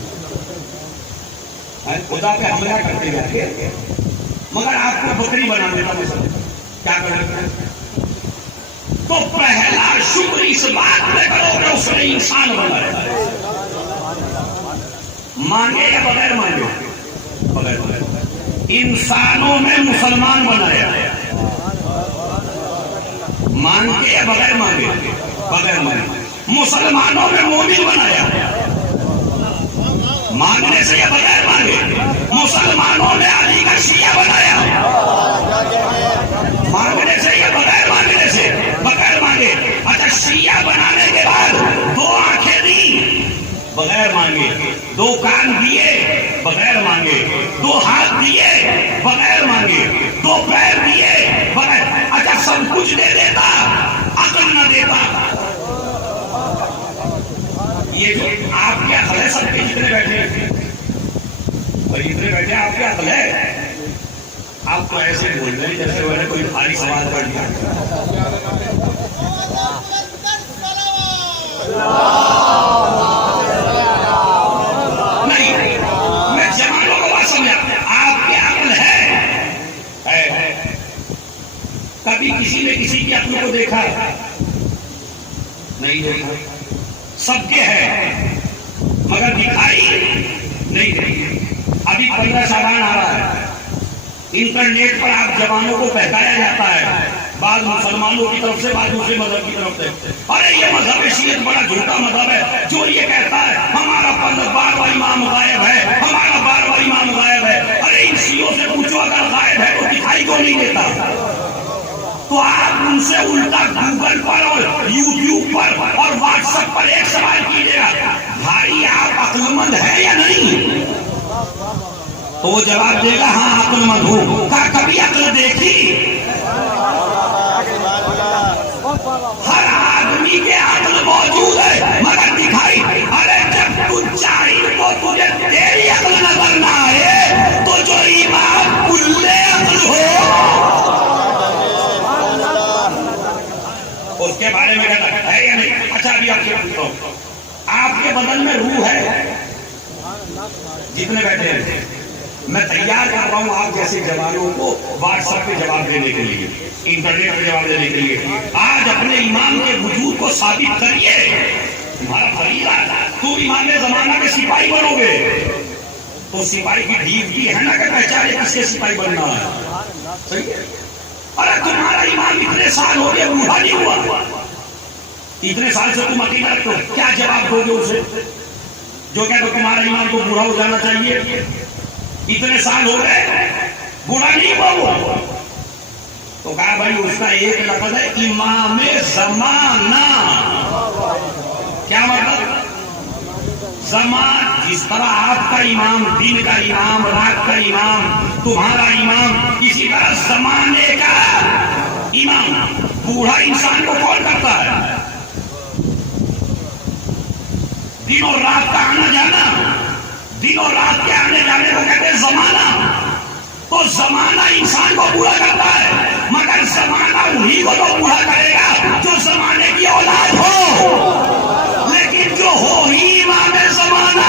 خدا پہ حملہ کرتے جاتے. مگر آپ کو بکری بنا دیتا مثلا, کیا کر دیتے؟ تو پہلا شکر اس بات پہ کرو کہ اس نے انسان بنایا. مانگے یا بغیر مانگے؟ بغیر مانگے. انسانوں میں مسلمان بنایا, مانگے یا بغیر مانگے؟ بغیر مانگے. مسلمانوں میں مومن بنایا, مانگنے سے یا بغیر مانگے؟ مسلمانوں نے علی کا شیعہ بنایا, مانگنے سے یا بغیر مانگنے سے؟ بغیر مانگے. اچھا شیعہ بنانے کے بعد دو آنکھیں دی بغیر مانگے, دو کان دیے بغیر مانگے, دو ہاتھ دیے بغیر مانگے, دو پیر دیے بغیر. اچھا سب کچھ دے دیتا, عقل نہ دیتا. یہ جو آپ کیا عقل ہے سب کے جتنے بیٹھے ہیں, جتنے بیٹھے آپ کیا عقل ہے؟ آپ تو ایسے بول رہے ہیں جیسے میں نے کوئی بھاری سوال کر دیا. نہیں, میں جوانوں کو بات سمجھا. آپ کی عقل ہے؟ کبھی کسی نے کسی کی عقل کو دیکھا؟ نہیں دیکھا. سب کے ہے مگر دکھائی نہیں دیتی. ابھی 15 شعبان آ رہا ہے, انٹرنیٹ پر آپ جوانوں کو بہکایا جاتا ہے, بعض مسلمانوں کی طرف سے, بعض دوسرے مذہب کی طرف سے. ارے یہ مذہب شیعت بڑا جھوٹا مذہب ہے جو یہ کہتا ہے ہمارا 12واں امام غائب ہے, ہمارا 12واں امام غائب ہے. ارے ان شیعوں سے پوچھو اگر غائب ہے تو دکھائی کیوں نہیں دیتا؟ تو آپ ان سے الٹا گوگل پر اور یوٹیوب پر اور واٹس ایپ پر ایک سوال کیجیے گا, بھائی آپ عقل مند ہے یا نہیں؟ تو وہ جواب دے گا ہاں عقل مند ہوں. کیا کبھی عقل دیکھی؟ ہر آدمی کے عقل موجود ہے مگر دکھائی. ارے جب تو چاہیے تو تجھے تیری عقل نظر نہ آئے تو جو ایمان کلے عقل ہو اس کے بارے میں کہتا ہے یا نہیں؟ اچھا ابھی آپ سے پوچھتا ہوں, آپ کے بدن میں روح ہے؟ جتنے بیٹھے ہیں میں تیار کر رہا ہوں آپ جیسے جوانوں کو واٹس ایپ پہ جواب دینے کے لیے, انٹرنیٹ پہ جواب دینے کے لیے. آج اپنے امام کے وجود کو ثابت کریے. تمہارا فریضہ, تو امام زمانہ کے سپاہی بنو گے تو سپاہی کی ڈھیوٹی ہے نا کہ بیچارے کس کے سپاہی بننا ہے. صحیح ہے. ارے تمہارا امام اتنے سال ہو گئے بوڑھا نہیں ہوا, اتنے سال سے تم عقیدہ رکھتے ہو, کیا جواب دو گے اسے جو کہ تمہارا امام کو بوڑھا ہو جانا چاہیے؟ اتنے سال ہو گئے بوڑھا نہیں ہوا. تو کہا بھائی اس کا ایک لفظ ہے امام زمانہ. کیا مطلب؟ زمان. جس طرح آپ کا امام دن کا امام, رات کا امام, تمہارا امام, اسی طرح زمانے کا امام. بوڑھا انسان کو کون کرتا ہے؟ دن اور رات کا آنا جانا, دن اور رات کے آنے جانے کو کہتے ہیں زمانہ. تو زمانہ انسان کو بوڑھا کرتا ہے, مگر زمانہ وہی کو تو بوڑھا کرے گا جو زمانے کی اولاد ہو, لیکن جو ہو ہی امام زمانہ.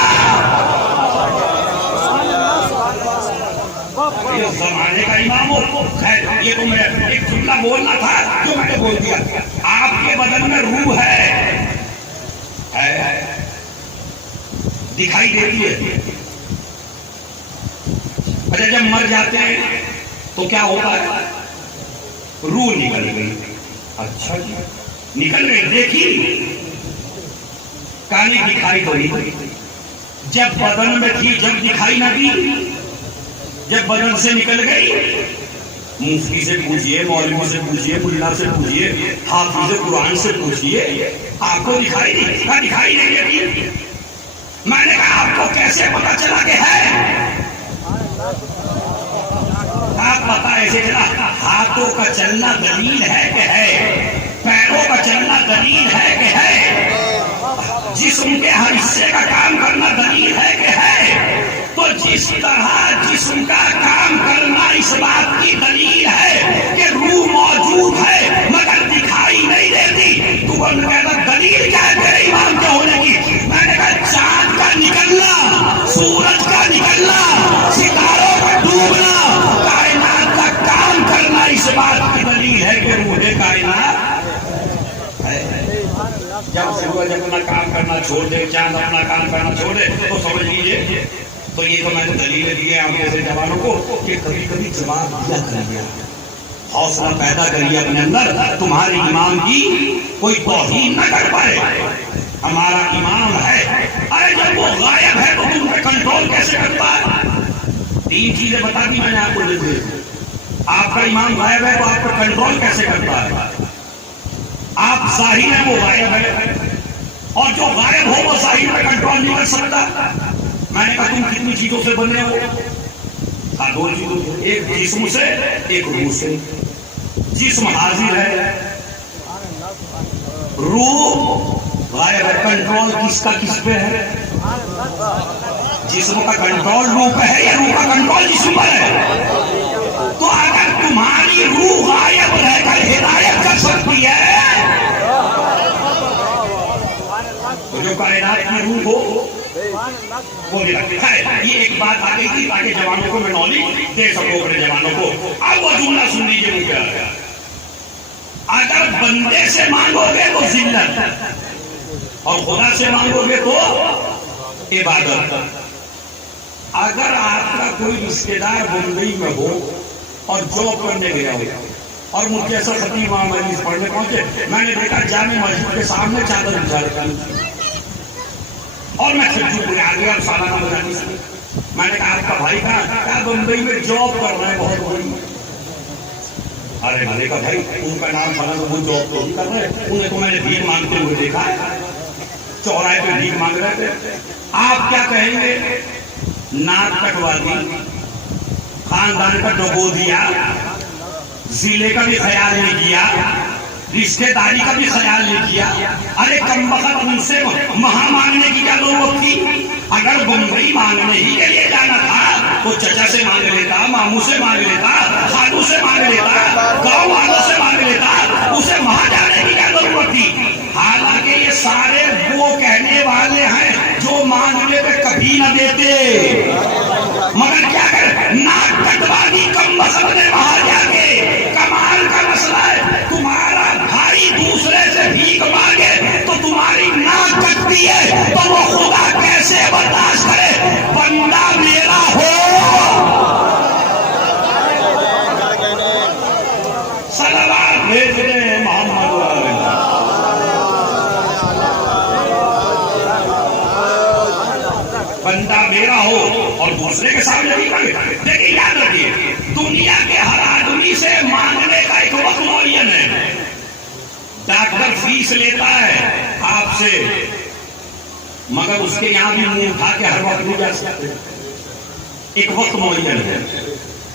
یہ زمانے کا امام ہو. خیر یہ تو میں ایک جملہ بولنا تھا جو میں نے بول دیا. آپ کے بدن میں روح ہے, دکھائی دیتی ہے. اچھا جب مر جاتے ہیں تو کیا ہوتا ہے؟ روح نکل گئی. اچھا جی نکل گئی, دیکھی کہانی دکھائی تو نہیں. جب بدن میں تھی جب دکھائی نہ دی, جب بدن سے نکل گئی مفتی سے پوچھئے, مولوی سے پوچھئے, ملا سے پوچھئے, حافظ قرآن سے پوچھئے, آپ کو دکھائی نہیں. کہا دکھائی نہیں دیتی. میں نے کہا آپ کو کیسے پتا چلا کہ ہے؟ آپ پتا ایسے چلا, ہاتھوں کا چلنا دلیل ہے کہ ہے, پیروں کا چلنا دلیل ہے کہ ہے, جسم کے ہر حصے کا کام کرنا دلیل ہے کہ ہے. تو جس طرح جسم کا کام کرنا اس بات کی دلیل ہے کہ روح موجود ہے مگر دکھائی نہیں دیتی, تو وہ کہتا دلیل کیا ہے تیرے امام کے ہونے کی؟ میں نے کہا چاند کا نکلنا, سورج کا نکلنا, ستاروں کا ڈوبنا, کائنات کا کام کرنا اس بات کی دلیل ہے کہ روح کائنات ہے. جب سورج اپنا کام کرنا چھوڑ دے, چاند اپنا کام کرنا چھوڑ دے, تو سمجھ لیجیے. تو یہ تو میں نے دلیل دی ہے آپ جیسے جوانوں کو کہ کبھی کبھی جواب دیا کریے, حوصلہ پیدا کریے اپنے اندر. تمہارے امام کی کوئی توہین نہ کر پائے. ہمارا امام ہے, ارے جب وہ غائب ہے تو تم پہ کنٹرول کیسے کرتا ہے؟ 3 چیزیں بتا دی میں نے آپ کو. دیکھیے آپ کا امام غائب ہے تو آپ پہ کنٹرول کیسے کرتا ہے؟ آپ ظاہر ہیں وہ غائب ہے, اور جو غائب ہو وہ ظاہر پہ کنٹرول نہیں کر سکتا. میں نے کہا تم کتنی چیزوں سے بنے ہو؟ 2 چیزوں سے, ایک جسم سے, ایک روح سے. جسم حاضر ہے, روح غائب ہے. کنٹرول کس کا کس پہ ہے؟ جسم کا کنٹرول روح پہ ہے یا روح کا کنٹرول جسم پر ہے؟ تو اگر تمہاری روح غائب رہ کر ہدایت کر سکتی ہے تو جو کائنات میں روح ہو وہ بھی رکھتے ہے. یہ ایک بات آ گئی تھی تاکہ جوانوں کو میں نالج دے سکوں اپنے جوانوں کو. اب وہ جملہ سن لیجیے وہ کیا ہے. اگر بندے سے مانگو گے تو ذلت, اور خدا سے مانگو گے تو عبادت. اگر آپ کا کوئی رشتے دار بمبئی میں ہو اور جاب کرنے گیا ہو اور مجھے ایسا خطیب وہاں مجلس پڑھنے پہنچے, میں نے دیکھا جامع مسجد کے سامنے چادر بچھا رکھی اور میں سجو پہ آ گیا سالانہ بجاتی سے. میں نے کہا آپ کا بھائی کہا بمبئی میں جاب کر رہا ہے بہت بڑی. ارے میں نے کہا بھائی ان کا نام فلاں, وہ جاب تو کر رہے ہیں, انہیں تو میں نے بھیک مانگتے ہوئے دیکھا ہے, چوراہے پہ بھیک مانگ رہے تھے. آپ کیا کہیں گے؟ ناک کٹوا دی, خاندان کا ڈبو دیا, ضلع کا بھی خیال نہیں کیا, رشتے داری کا بھی خیال نہیں کیا. ارے کم وقت ان سے وہاں مانگنے کی کیا ضرورت تھی؟ اگر بمبئی مانگنے ہی کے لیے جانا تھا تو چچا سے مانگ لیتا, ماموں سے مانگ لیتا, خالو سے مانگ لیتا, گاؤں والوں سے مانگ لیتا. اسے وہاں جانے کی کیا ضرورت تھی؟ حالانکہ یہ سارے وہ کہنے والے ہیں جو مانگنے پہ کبھی نہ دیتے, مگر کیا کر ناک کٹوا دی کم وقت نے وہاں جا کے. کمال کا مسئلہ ہے, تمہارا بھائی دوسرے سے بھیک مانگے تو تمہاری ناک کٹتی ہے, تو وہ خدا کیسے برداشت کرے؟ بندہ میرا بندہ میرا ہو اور دوسرے کے سامنے نہیں مانگے. لیکن یاد رکھیے دنیا کے ہر آدمی سے مانگنے کا ایک وقت معین ہے. ڈاکٹر فیس لیتا ہے آپ سے مگر اس کے یہاں بھی منہ اٹھا کے ہر وقت نہیں جا سکتے. ایک وقت معین ہے.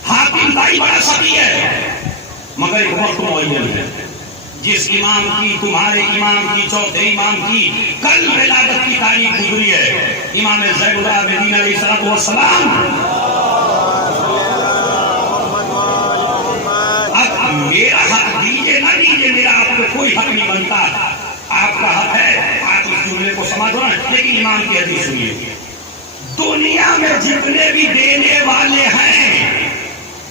حاکم بھائی بڑا سخی ہے مگر ایک وقت معین ہے. جس امام کی تمہارے امام کی چوتھے امام کی کل ولادت کی تاریخ گزری ہے امام زین العابدین علیہ السلام. اب میرا حق دیجیے نہ دیجیے میرا آپ کو کوئی حق نہیں بنتا. آپ کا حق ہے آپ اس جملے کو سمجھ رہے ہیں. لیکن امام کی حدیث سنیے. دنیا میں جتنے بھی دینے والے ہیں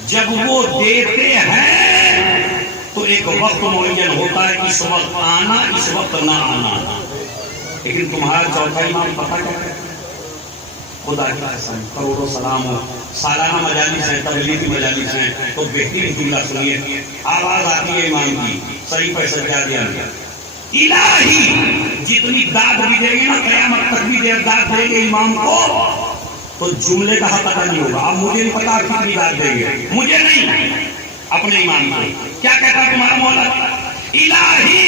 جب وہ دیتے ہیں تو ایک وقت معین ہوتا ہے اس وقت آنا اس وقت نہ آنا. لیکن تمہارا چوتھا امام پتہ کیا ہے؟ خدا کی قسم کروڑوں سلام ہو. سالانہ مجالس ہیں تبلیغی مجالس ہیں تو بہترین جملہ سنیے. آواز آتی ہے امام کی صحیح پیسہ کیا دیا گیا الہی جتنی داد بھی دیں گے نا قیامت تک بھی داد دیں گے امام کو تو جملے کا حق ادا نہیں ہوگا. اب مجھے نہیں پتا کتنی داد دیں گے مجھے نہیں اپنے امام کو. کیا کہتا ہے تمہارا مولا؟ الہی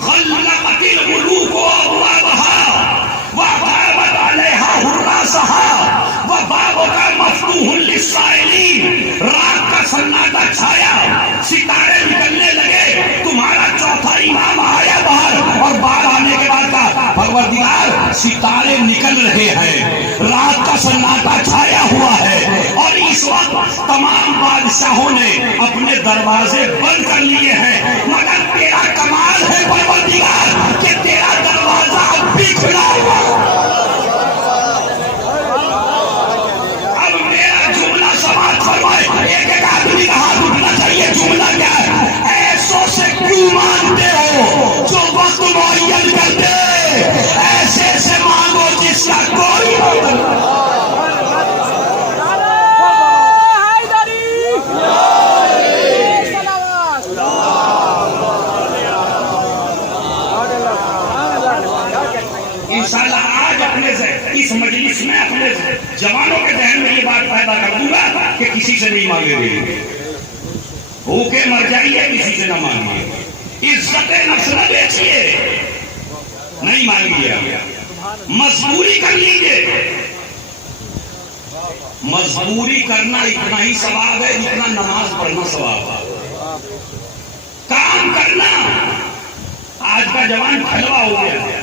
غلقت الملوک وابوابها وغابت علیہا حراسها وبابک مفتوح للسائلین. رات کا سناٹا چھایا ستارے نکلنے لگے تمہارا چوتھا امام آیا باہر اور باہر آنے کے بعد کا پروردگار ستارے نکل رہے ہیں رات کا سناٹا چھایا ہوا ہے اور اس وقت تمام بادشاہوں نے اپنے دروازے بند کر لیے ہیں مگر تیرا کمال ہے پروردگار کہ تیرا دروازہ اب بھی کھلا ہوا. اب میرا جملہ سماعت فرمائے. ایک ایک آدمی کا ہاتھ اٹھنا چاہیے. جملہ کیا ہے؟ ایسوں سے کیوں مانتے ہو جو وقت معین کرتے ایسے سے مانگو جس کا کوئی انشاءاللہ آج اپنے سے اس مجلس میں اپنے جوانوں کے ذہن میں یہ بات پیدا کر دوں گا کہ کسی سے نہیں مانگے گے. بھوکے مر جائیے کسی سے نہ مانگیے. عزت نفس نہ بیچیے نہیں مانگیے. مزدوری کر لیجیے. مزدوری کرنا اتنا ہی ثواب ہے جتنا نماز پڑھنا ثواب ہے. کام کرنا آج کا جوان کھلوا ہو گیا.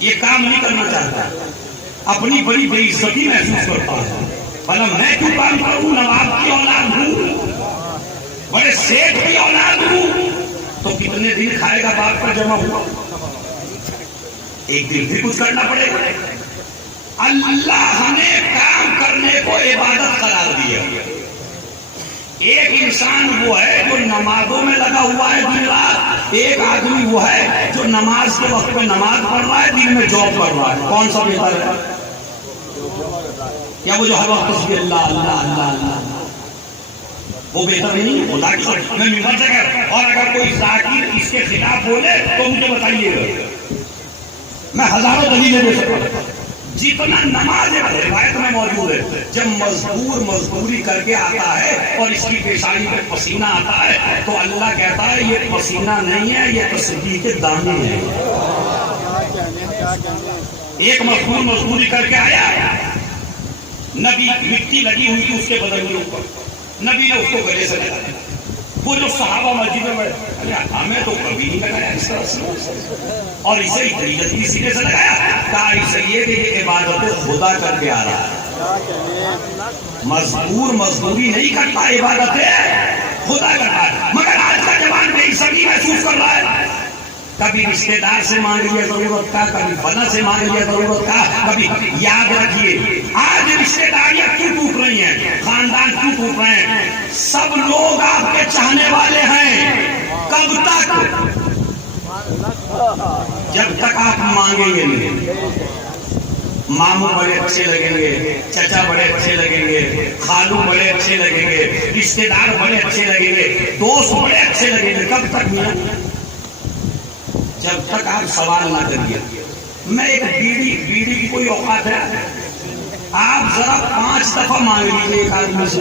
یہ کام نہیں کرنا چاہتا اپنی بڑی بے عزتی محسوس کرتا ہے. بھلا میں کیوں کام کروں؟ نواب کی اولاد ہوں بڑے سیٹ کی اولاد ہوں تو کتنے دن کھائے گا باپ کا جمع ہوا. ایک دن بھی کچھ کرنا پڑے گا. اللہ نے کام کرنے کو عبادت قرار دیا. ایک انسان وہ ہے جو نمازوں میں لگا ہوا ہے دن رات. ایک آدمی وہ ہے جو نماز کے وقت میں نماز پڑھ رہا ہے دن میں جاب کر رہا ہے. کون سا بہتر ہے؟ کیا وہ جو ہر وقت تسبیح اللہ اللہ اللہ اللہ وہ بہتر نہیں؟ خدا کی قسم میں ممبر سے کہہ اور اگر کوئی ذاکر اس کے خلاف بولے تو مجھے بتائیے گا. میں ہزاروں دلیلیں دے سکتا ہوں. جتنا نماز روایت میں موجود ہے جب مزدور مزدوری کر کے آتا ہے اور اس کی پیشانی میں پسینہ آتا ہے تو اللہ کہتا ہے یہ پسینہ نہیں ہے یہ تسبیح کے دانے ہیں. ایک مزدور مزدوری کر کے آیا نبی مٹی لگی ہوئی تھی اس کے بدن کے اوپر. نبی نے اس کو گلے سے لگایا. وہ جو صحابہ مسجد میں بیٹھے ہمیں تو کبھی نہیں لگایا اس طرح سے اور اسے اتنی جلدی سینے سے لگایا. کہا اسے یہ کہ یہ عبادت خدا کر کے آ رہا ہے. مزدور مزدوری نہیں کرتا عبادت خدا کرتا ہے. مگر آج کا جوان بے عزتی محسوس کر رہا ہے. کبھی رشتے دار سے مانگ لیا ضرورت کا کبھی فلاں سے مانگ لیا ضرورت کا. کبھی یاد رکھیے آج رشتے داریاں کیوں ٹوٹ رہی ہیں خاندان کیوں ٹوٹ رہے ہیں؟ سب لوگ آپ کے چاہنے والے ہیں. کب تک؟ جب تک آپ مانگیں گے نہیں. ماموں بڑے اچھے لگیں گے چچا بڑے اچھے لگیں گے خالو بڑے اچھے لگیں گے رشتے دار بڑے اچھے لگیں گے دوست بڑے اچھے لگیں گے. کب تک ملا؟ جب تک آپ سوال نہ کریے. میں ایک بیڑی کی کوئی اوقات ہے؟ آپ ذرا 5 دفعہ مانگ لیجیے ایک آدمی سے.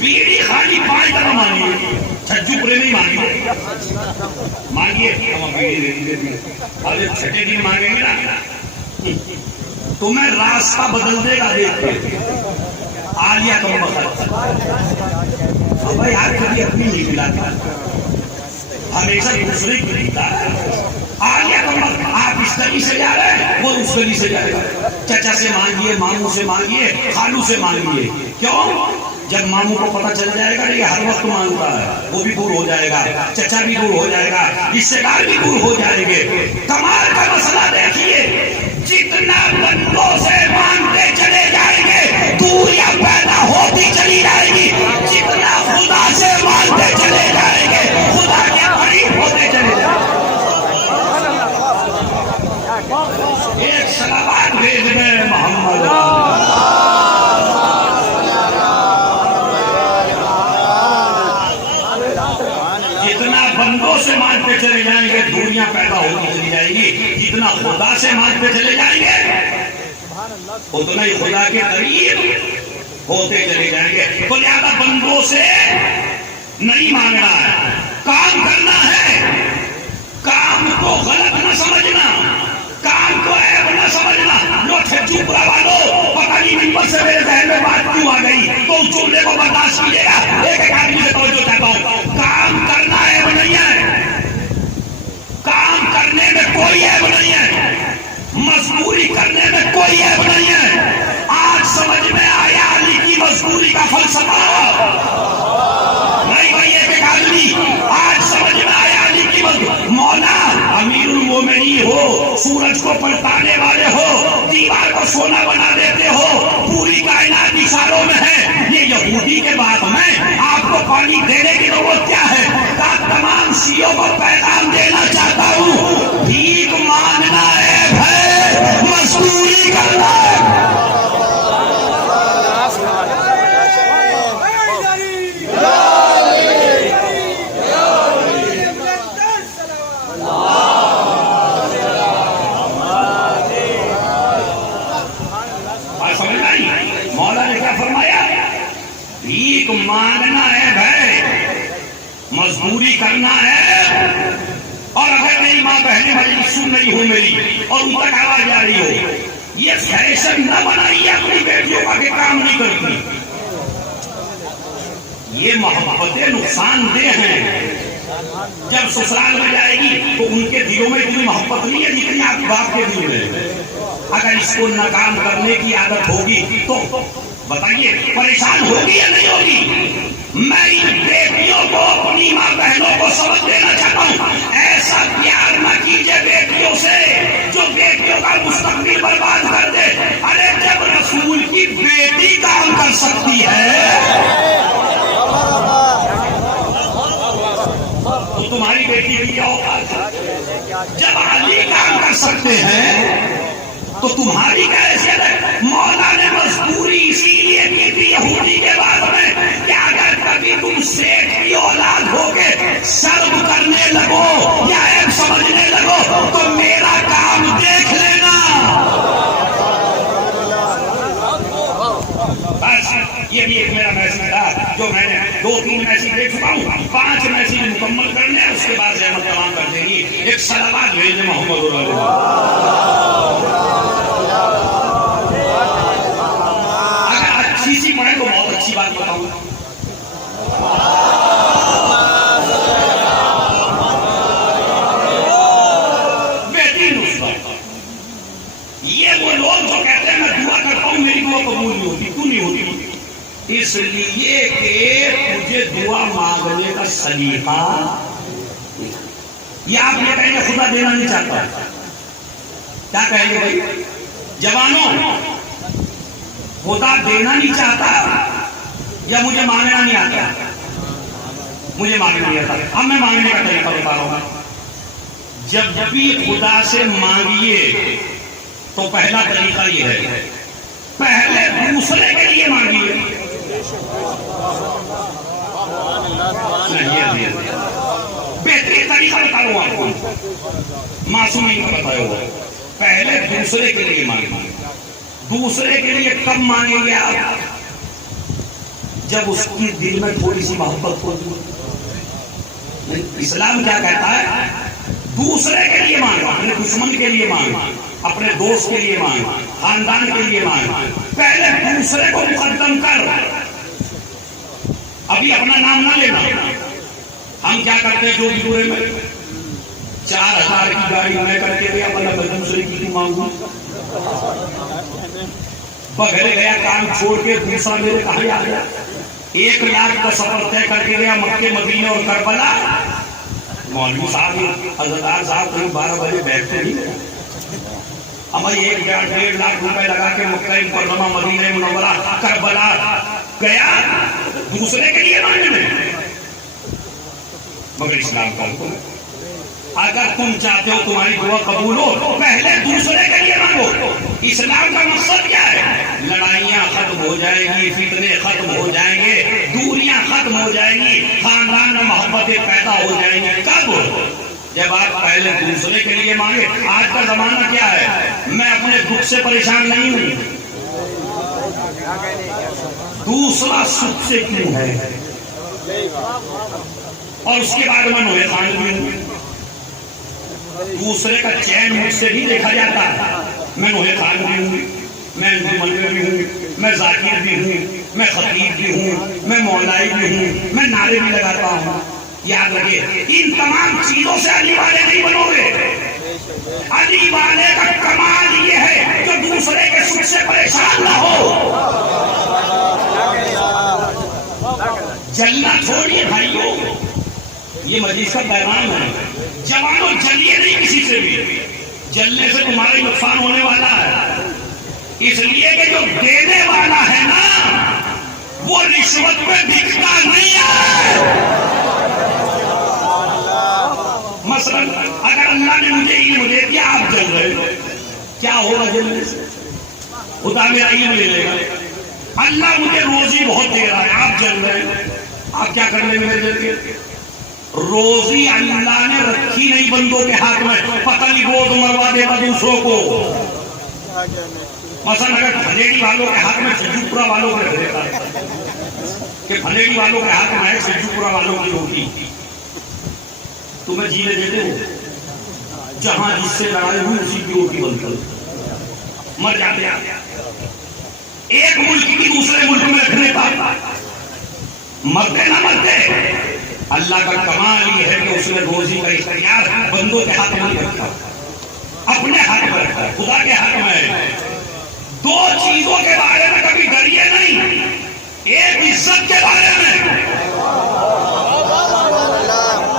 بیڑی خالی 5 دفعہ مانگیے. چھجو پورے نہیں مانگیے ہم بیڑی دے دیجیے. اور جب چھٹے دن مانگیں گے نا تمہیں راستہ بدل دے گا. دیکھ کے آلیا تم بخت بھائی آپ کبھی اپنی نہیں ملاتا, ہمیشہ دوسرے کی ملتا ہے. آلیا تم آپ اس طریقے سے جا رہے ہیں, وہ اس طریقے سے جائے گا. چچا سے مانگیے, ماموں سے مانگیے, خالو سے مانگیے. کیوں؟ جب ماموں کو پتہ چل جائے گا یہ ہر وقت مانگتا ہے, وہ بھی دور ہو جائے گا, چچا بھی دور ہو جائے گا, رشتے دار بھی دور ہو جائیں گے. کمال کا مسئلہ دیکھیے, جتنا بندوں سے مانگتے چلے جائیں گے دوریاں پیدا ہوتی چلی جائے گی. جتنا خدا سے مانگتے چلے جائیں گے خدا کے قریب ہوتے چلے جائیں گے. ایک صلوات بھیج دیں محمد. جتنا بندوں سے مانگتے چلے جائیں گے دوریاں پیدا ہوتی چلی جائیں گی. جتنا خدا سے مانگتے چلے جائیں گے اتنا ہی خدا کے قریب ہوتے چلے جائیں گے. تو لہذا بندوں سے نہیں مانگنا ہے, کام کرنا ہے. کام کو غلط نہ سمجھنا, کام کو عیب نہ سمجھنا. لو چھجو پورا والو پتہ نہیں ممبر سے میرے ذہن میں بات کیوں آ گئی, تو اس جملے کو برداشت کیجیے گا. ایک آدمی سے توجہ چاہتا ہوں, کام کرنا عیب نہیں ہے, کام کرنے میں کوئی عیب نہیں ہے, مزدوری کرنے میں کوئی عیب نہیں ہے. آج سمجھ میں آیا علی کی مزدوری کا فلسفہ. نہیں بھائی ایک آدمی آج سمجھ میں آیا علی کی مزدوری. مولا امیر المومنین ہو, سورج کو پلٹانے والے ہو, دیوار کو سونا بنا دیتے ہو, پوری کائنات اشاروں میں ہے. یہ یہودی کے بعد میں آپ کو پانی دینے کی ضرورت کیا ہے؟ تمام شیعوں کو پیغام دینا چاہتا ہوں, بھیک مانگنا عیب ہے, مزدوری کرنا ہے. مولا نے کیا فرمایا؟ بھیک مانگنا ہے, مزدوری کرنا ہے. اور اگر میری ماں بہنیں مجلس سن رہی ہو میری اور ان تک آواز جا رہی ہو, یہ فیشن نہ بنائیے اپنی بیٹیوں کا کہ کام نہیں کرتی. یہ محبتیں نقصان دہ ہیں. جب سسرال میں جائے گی تو ان کے دلوں میں اتنی محبت نہیں ہے جتنی آپ باپ کے دل میں. اگر اس کو ناکام کرنے کی عادت ہوگی تو بتائیے پریشان ہوگی یا نہیں ہوگی؟ میں ان بیٹیوں کو, اپنی ماں بہنوں کو سبق دینا چاہتا ہوں, ایسا پیار نہ کیجیے بیٹیوں سے جو بیٹیوں کا مستقبل برباد کر دے. ارے جب رسول کی بیٹی کام کر سکتی ہے تو تمہاری بیٹی کی کیا اوقات ہے؟ جب علی کام کر سکتے ہیں تو تمہاری کیا حیثیت ہے؟ مولا نے مزدوری اسی لیے کی تھی یہودی کے بعد میں کہ اگر کبھی تم سیٹ کی اولاد ہو کے شرم کرنے لگو یا عیب سمجھنے لگو تو میرا کام دیکھ لینا. بس یہ بھی ایک میرا میسج تھا جو میں نے 2-3 میسج دیکھ چکا ہوں. 5 میسج مکمل کرنے اس کے بعد رحمت تمام کر دیں گی. ایک صلوات بھیجیں محمد اگر اچھی سی پڑھے تو بہت اچھی بات بتاؤں. بہترین نسخہ. یہ وہ لوگ جو کہتے ہیں میں دعا کرتا ہوں میری دعا قبول نہیں ہوتی. کیوں نہیں ہوتی؟ اس لیے کہ مجھے دعا مانگنے کا سلیقہ. یہ آپ یہ کہیں گے خدا دینا نہیں چاہتا, کیا کہیں گے بھائی جوانوں؟ خدا دینا نہیں چاہتا یا مجھے مانگنا نہیں آتا؟ مجھے مانگنا نہیں آتا. اب میں مانگنے کا طریقہ بتا رہا ہوں. جب بھی خدا سے مانگیے تو پہلا طریقہ یہ ہے, پہلے دوسرے کے لیے مانگیے. بہترین طریقہ بتا رہا ہوں آپ کو، معصومین کا بتایا ہوا. پہلے دوسرے کے لیے مانگیں. دوسرے کے لیے کب مانگیں گے آپ؟ جب اس کی دل میں تھوڑی سی محبت ہوگی. اسلام کیا کہتا ہے؟ دوسرے کے لیے مانگ، اپنے دشمن کے لیے مانگ، اپنے دوست کے لیے مانگ، خاندان کے لیے مانگ. پہلے دوسرے کو مقدم کر. ابھی اپنا نام نہ لینا. ہم کیا کرتے ہیں جو بھی پورے میں 4000 کی گاڑی میں کر کے گیا، مطلب دوسرے کی مانگوں. بغیر گیا کام چھوڑ کے دوسرا میرے کہاں آ گیا. 1 لاکھ کا سفر طے کر کے گیا مکے مدینے اور کربلا. مولوی صاحب حضرتار صاحب کہیں 12 بجے بیٹھتے نہیں. ہمیں 1.5 لاکھ روپے لگا کے مکہ مکرمہ مدینہ منورہ کربلا گیا دوسرے کے لیے مانگنے. مگر اسلام کا حکم ہے اگر تم چاہتے ہو تمہاری دعا قبول ہو تو پہلے دوسرے کے لیے مانگو. اسلام کا مقصد کیا ہے؟ لڑائیاں ختم ہو جائیں گی، فتنے ختم ہو جائیں گے، دوریاں ختم ہو جائیں گی، خاندان میں محبتیں پیدا ہو جائیں گی. کب؟ جب آپ پہلے دوسرے کے لیے مانگے. آج کا زمانہ کیا ہے؟ میں اپنے دکھ سے پریشان نہیں ہوں، دوسرا سکھ سے کیوں ہے، اور اس کے بعد میں نوے خان بھی ہوں. دوسرے کا چین مجھ سے بھی دیکھا جاتا. میں نوحے خان بھی ہوں، میں انجمن بھی ہوں، میں ذاکر بھی ہوں، میں خطیب بھی ہوں، میں مولائی بھی ہوں، میں نعرے بھی لگاتا ہوں. یاد رکھے ان تمام چیزوں سے علی والے نہیں بنو گے. علی والے کا کمال یہ ہے کہ دوسرے کے سکھ سے پریشان نہ ہو. جلنا چھوڑیے بھائیوں، یہ مجلس کا پیغام ہے. جوانوں جلیے نہیں کسی سے بھی. جلنے سے تمہارا ہی نقصان ہونے والا ہے. اس لیے کہ جو دینے والا ہے نا وہ رشوت میں بکتا نہیں ہے. مثلا اگر اللہ نے مجھے علم دے دیا، آپ جل رہے ہو، کیا ہوگا جلنے سے؟ خدا میرا علم لے لے گا. اللہ مجھے روزی بہت دے رہا ہے، آپ جل رہے ہیں، آپ کیا کر لیں گے میرے جل کے؟ روزی اللہ نے رکھی نہیں بندوں کے ہاتھ میں، پتہ نہیں گود مروا دے گا دوسروں کو. مثلا اگر بھنیڑی والوں کے ہاتھ میں چھجو پورا والوں کے رکھ دیتا کہ بھنیڑی والوں کے ہاتھ میں ہے چھجو پورا والوں کی روٹی، تمہیں جینے دیتے ہو؟ جہاں جس سے لڑائی ہوئی اسی کی روٹی بن کر مر جاتے ہیں. ایک ملک کی دوسرے ملک میں رکھنے کا مرتے نہ مرتے. اللہ کا کمال یہ ہے کہ اس نے روزی کا اختیار بندوں کے ہاتھ میں نہیں رکھا، اپنے ہاتھ میں رکھا ہے، خدا کے ہاتھ میں ہے. 2 چیزوں کے بارے میں کبھی ڈریے نہیں. ایک عزت کے بارے میں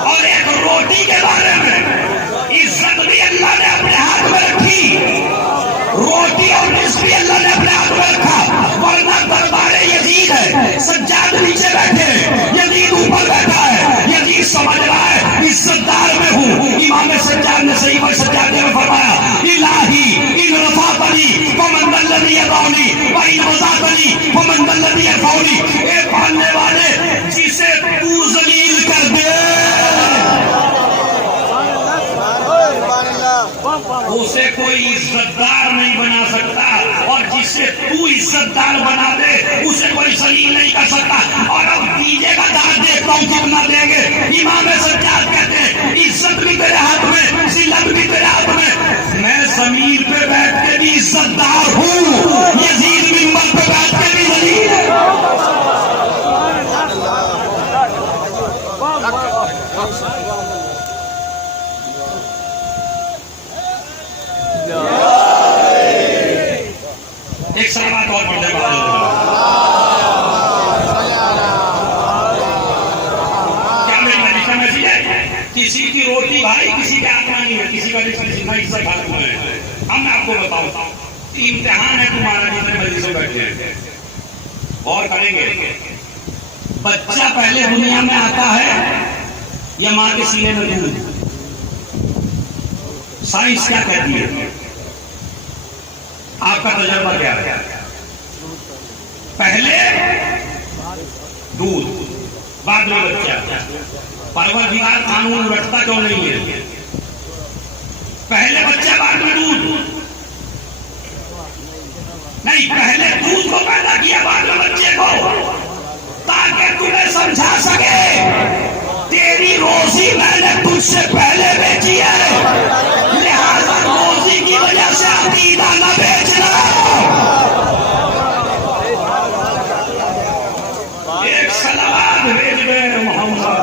اور ایک روٹی کے بارے میں. عزت بھی اللہ نے اپنے ہاتھ میں رکھی، روٹی اور رزق بھی اللہ نے اپنے ہاتھ میں رکھا. ورنہ دربار یزید ہے، سجاد نیچے بیٹھے، یزید اوپر بیٹھا ہے. یزید سمجھ رہا ہے عزت دار میں ہوں. امام سجاد نے صحیح پر سجاد میں فرمایا الہی ان رفعتنی فمن الذی یدعنی وان وضعتنی فمن الذی یرفعنی. اے پالنے والے جسے تو ذلیل کر دے اسے کوئی عزت دار نہیں بنا سکتا، اور جسے تو عزت دار بنا دے اسے کوئی ذلیل نہیں کر سکتا. اور اب دیجیے گا داد دیکھتا ہوں کتنا دیں گے. امام سجاد کہتے ہیں عزت بھی تیرے ہاتھ میں، ذلت بھی تیرے ہاتھ میں. میں زمین پہ بیٹھ کے بھی عزت دار ہوں، یزید منبر پہ بیٹھ کے بھی ذلیل ہے. ایک سوال اور پڑھ دیں کیا میری ملکہ نظیر ہے؟ کسی کی روٹی بھائی کسی کے ہاتھ میں نہیں ہے، کسی کا جتنا حصہ ہاتھ میں ہے. ہم آپ کو بتاؤ امتحان ہے تمہارا جتنے مجلس میں بیٹھے ہیں. اور کریں گے بچہ پہلے دنیا میں آتا ہے یا ماں کے سینے میں دودھ؟ سائنس کیا کہتی ہے؟ آپ کا تجربہ کیا ہے؟ پہلے دودھ بعد میں بچہ. پروردگار قانون رکھتا کیوں نہیں ہے؟ پہلے بچے بعد میں دودھ نہیں، پہلے دودھ کو پیدا کیا بعد میں بچے کو، تاکہ تمہیں سمجھا سکے تیری روزی میں نے تجھ سے پہلے بیچی ہے، لہذا روزی کی وجہ سے عقیدہ نہ بیچنا۔ ایک صلوات بھیج دے محمد۔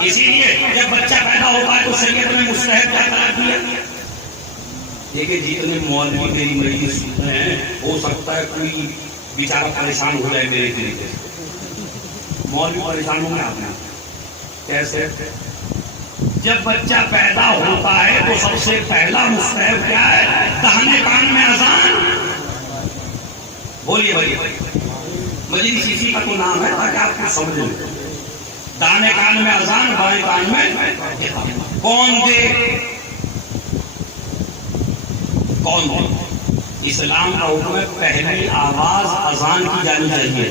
اسی لیے جب بچہ پیدا ہوتا ہے تو شریعت میں مستحب کیا قرار دیا؟ دیکھیں جتنے مولوی میری مجلس سنتے ہیں، ہو سکتا ہے کوئی بیچارہ پریشان ہو جائے میرے طریقے سے۔ مولوی پریشان ہوں گے آپ نے کیسے؟ جب بچہ پیدا ہوتا ہے تو سب سے پہلا مستحب کیا ہے؟ داہنے کان میں اذان۔ بولیے بھائی، مجلس اسی کا تو نام ہے تاکہ آپ کو سمجھ لیں۔ داہنے کان میں اذان، بائیں کان میں اقامت۔ کون دے؟ کون دے؟ اسلام کا حکم ہے پہلی آواز اذان کی جانی چاہیے،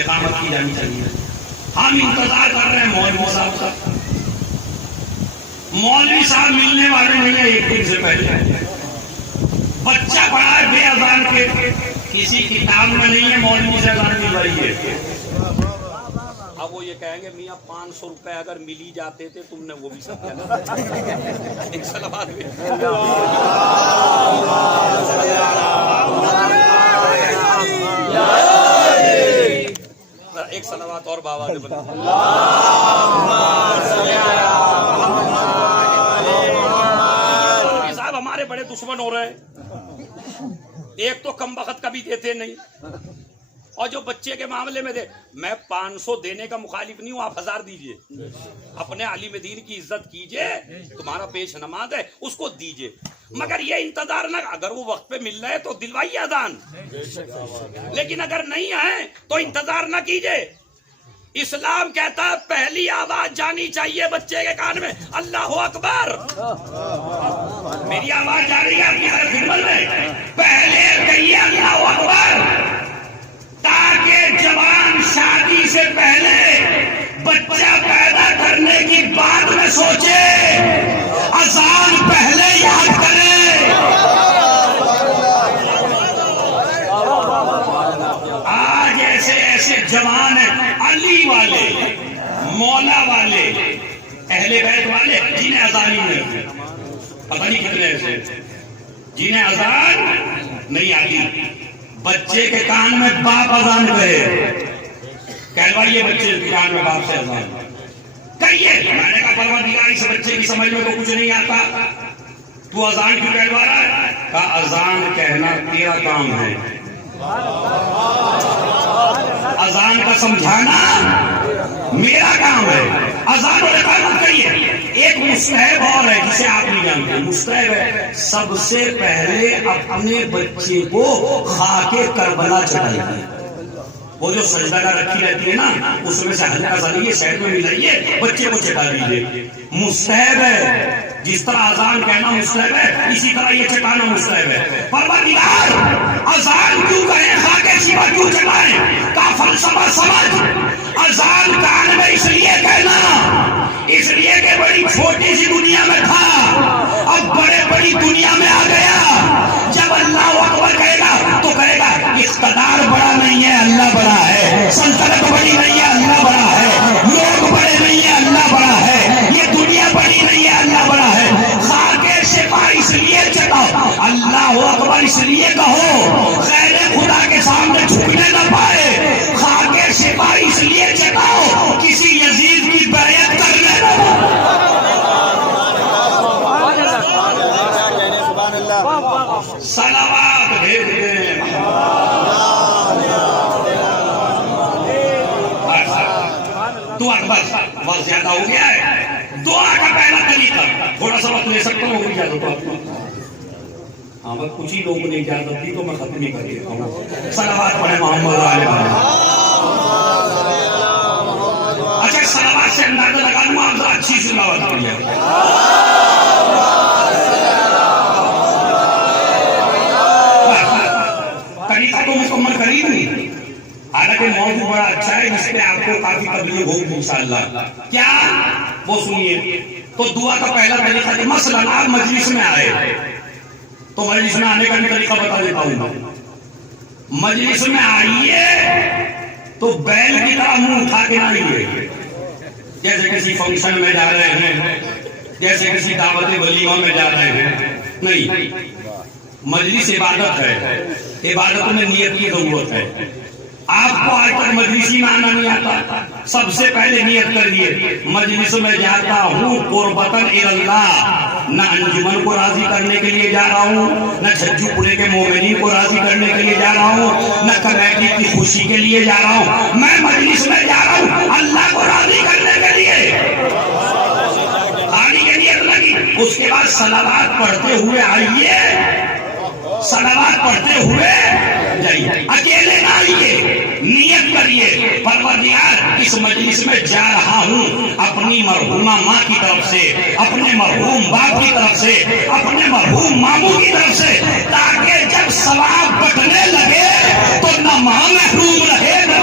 اقامت کی جانی چاہیے۔ ہم انتظار کر رہے ہیں مولوی صاحب کا، مولوی صاحب ملنے والے نہیں ہیں ایک دن سے پہلے۔ بچہ پڑا ہے بے اذان کے، کسی کتاب میں نہیں ہے مولوی سے اذان مل رہی ہے۔ اب وہ یہ کہیں گے میاں 500 روپے اگر مل ہی جاتے تھے تم نے وہ بھی سب کیا۔ ایک صلوات بھی ایک صلوات اور بابا نے بنا۔ صاحب ہمارے بڑے دشمن ہو رہے ہیں، ایک تو کم وقت کبھی دیتے نہیں، اور جو بچے کے معاملے میں دے، میں 500 دینے کا مخالف نہیں ہوں، آپ 1000 دیجئے، اپنے عالم دین کی عزت کیجئے، تمہارا پیش نماز ہے اس کو دیجئے، مگر یہ انتظار نہ، اگر وہ وقت پہ مل رہے تو دلوائیے اذان، لیکن اگر نہیں ہے تو انتظار نہ کیجئے۔ اسلام کہتا ہے پہلی آواز جانی چاہیے بچے کے کان میں، اللہ اکبر۔ میری آواز جا رہی ہے آپ کی خدمت میں؟ پہلے کہیے اللہ اکبر، تاکہ جوان شادی سے پہلے بچہ پیدا کرنے کی بات میں سوچے، اذان پہلے یاد کرے۔ آج ایسے ایسے جوان ہیں، علی والے، مولا والے، اہل بیت والے، جنہیں اذان ہی نہیں آتی، پتہ نہیں کتنے ایسے جنہیں اذان نہیں آتی۔ بچے کے کان میں باپ اذان کرے، کہلوائیے بچے کے کان میں باپ سے اذان کہیے۔ میں نے کہا پروردگار اس بچے کی سمجھ میں تو کچھ نہیں آتا، تو اذان کیوں کہلوا رہا ہے؟ کہا اذان کہنا تیرا کام ہے، اذان کا سمجھانا میرا کام ہے۔ اذان اور اقامت کہیے۔ ایک مستحب اور ہے جسے آپ نہیں جانتے، مستحب ہے سب سے پہلے اپنے بچے کو خاک کربلا چڑھائیے۔ وہ جو سجدہ کا رکھی رہتی ہے نا، اس میں سے ہلکا سا لیے سائڈ میں ملائیے، بچے کو چٹا دیجیے۔ مستحب ہے، جس طرح اذان کہنا مستحب ہے اسی طرح یہ چٹانا مستحب ہے۔ پروردگار اذان کیوں کہیں، خاک سوا کیوں چٹائیں؟ کا فلسفہ سمجھ۔ اذان کان میں اس لیے کہنا، اس لیے کہ بڑی چھوٹی سی دنیا میں تھا، اب بڑے بڑی دنیا میں آ گیا۔ جب اللہ اکبر کہے گا تو کہے گا اقتدار بڑا نہیں ہے، اللہ بڑا ہے، سلطنت بڑی نہیں ہے، اللہ بڑا ہے، لوگ بڑے نہیں ہے، اللہ بڑا ہے، یہ دنیا بڑی نہیں ہے، اللہ بڑا ہے۔ خاک شفا اس لیے چٹاؤ، اللہ اکبر اس لیے کہو، غیر خدا کے سامنے جھکنے نہ پائے۔ خاک شفا اس لیے چٹاؤ، کسی یزید کی بیعت کرنے نہ پائے۔ صلوات بھیج دیں۔ دعا بس بہت زیادہ ہو گیا ہے۔ دعا کا پہلا طریقہ تھوڑا سا وقت لے سکتا ہوں، ہوگی اجازت آپ کو؟ ہاں بس کچھ ہی لوگوں نے اجازت دی تو میں ختم ہی کر دیتا ہوں۔ صلوات پڑھیں محمد علیہ وسلم۔ اچھا صلوات سے اندازہ لگا لوں آپ ذرا اچھی سی دعوت کریے. طریقہ تو مکمل کری نہیں، حالانکہ موضوع بڑا اچھا ہے، جس پہ آپ کو کافی تبلیغ ہوگی انشاءاللہ. کیا وہ سنیے. تو دعا کا پہلا طریقہ کہ مثلا آپ مجلس میں آئے تو مجلس میں آنے کا بھی طریقہ بتا دیتا ہوں. مجلس میں آئیے تو بیل کی طرح منہ اٹھا کے نہ آئیے، جیسے کسی فنکشن میں جا رہے ہیں، جیسے کسی دعوت ولیمہ میں جا رہے ہیں. نہیں، مجلس عبادت ہے، عبادت میں نیت کی ضرورت ہے. آپ کو آج تک مجلسی میں آنا نہیں آتا، سب سے پہلے نیت کریے مجلس میں جاتا ہوں قربتاً اللہ، نہ انجمن کو راضی کرنے کے لیے جا رہا ہوں، نہ جھجو پورے کے مومنین کو راضی کرنے کے لیے جا رہا ہوں، نہ کمیٹی کی خوشی کے لیے جا رہا ہوں. میں مجلس میں جا رہا ہوں اللہ کو راضی کرنے کے لیے. آنے کی نیت لگی. اس کے بعد صلوات پڑھتے ہوئے آئیے، صلوات پڑھتے ہوئے جائیے. اکیلے نہ آئیے، نیت کریے پروردگار اس مجلس میں جا رہا ہوں اپنی مرحومہ ماں کی طرف سے، اپنے مرحوم باپ کی طرف سے، اپنے مرحوم ماموں کی طرف سے، تاکہ جب ثواب بٹنے لگے تو نہ ماں محروم رہے نہ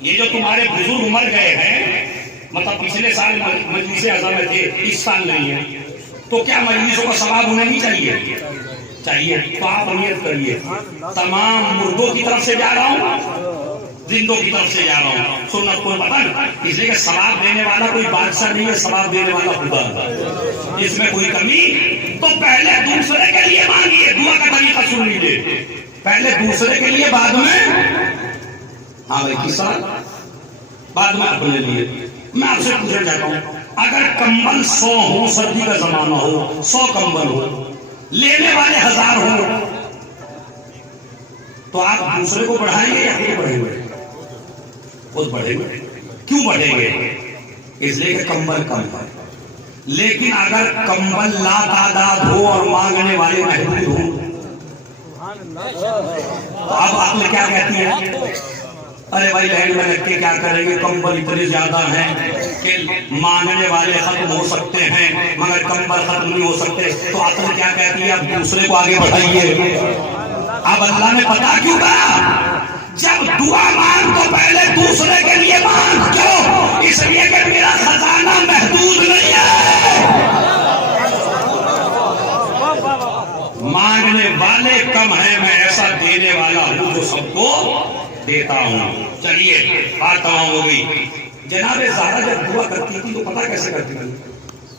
یہ جو تمہارے بزرگ مر گئے ہیں، مطلب پچھلے سال مجلس اعظم میں تھے، اس سال نہیں ہے، تو کیا مجلسوں کا ثواب ہونا نہیں چاہیے؟ چاہیے. تو آپ نیت کریے تمام مردوں کی طرف سے جا رہا ہوں، زندوں کی طرف سے جا رہا ہوں. سنت کو پتہ اس لیے کہ ثواب دینے والا کوئی بادشاہ نہیں ہے، ثواب دینے والا خدا ہے، اس میں کوئی کمی. تو پہلے دوسرے کے لیے مانگیے. دعا کا طریقہ سن لیجیے، پہلے دوسرے کے لیے، بعد میں ہاں بھائی کس سال بعد میں اپنے لیے. میں آپ سے پوچھنا چاہتا ہوں اگر کمبل 100 ہو، سردی کا زمانہ ہو، 100 کمبل ہو، لینے والے 1000 ہو، تو آپ دوسرے کو بڑھائیں گے یا خود بڑھیں گے؟ خود بڑھیں گے. کیوں بڑھیں گے؟ اس لیے کہ کمبل کم ہے. لیکن اگر کمبل لا تعداد ہو اور مانگنے والے محدود ہوں، اب آپ نے کیا کہتی ہیں؟ ارے بھائی لائن میں رکھ کے کیا کریں گے، کمبل اتنے زیادہ ہیں کہ مانگنے والے ختم ہو سکتے ہیں مگر کمبل ختم نہیں ہو سکتے. تو آپ نے کیا کہتی ہے؟ اب دوسرے کو آگے بڑھائیے. اب اللہ نے پتا کیوں کہا جب دعا مانگ تو پہلے دوسرے کے لیے مانگ. کیوں؟ اس لیے کہ میرا خزانہ محدود نہیں ہے، مانگنے والے کم ہیں، میں ایسا دینے والا ہوں جو سب کو دیتا ہوں. چلیے بات تمام ہو گئی. جناب زہرا جب دعا کرتی تھی تو پتہ کیسے کرتی تھی؟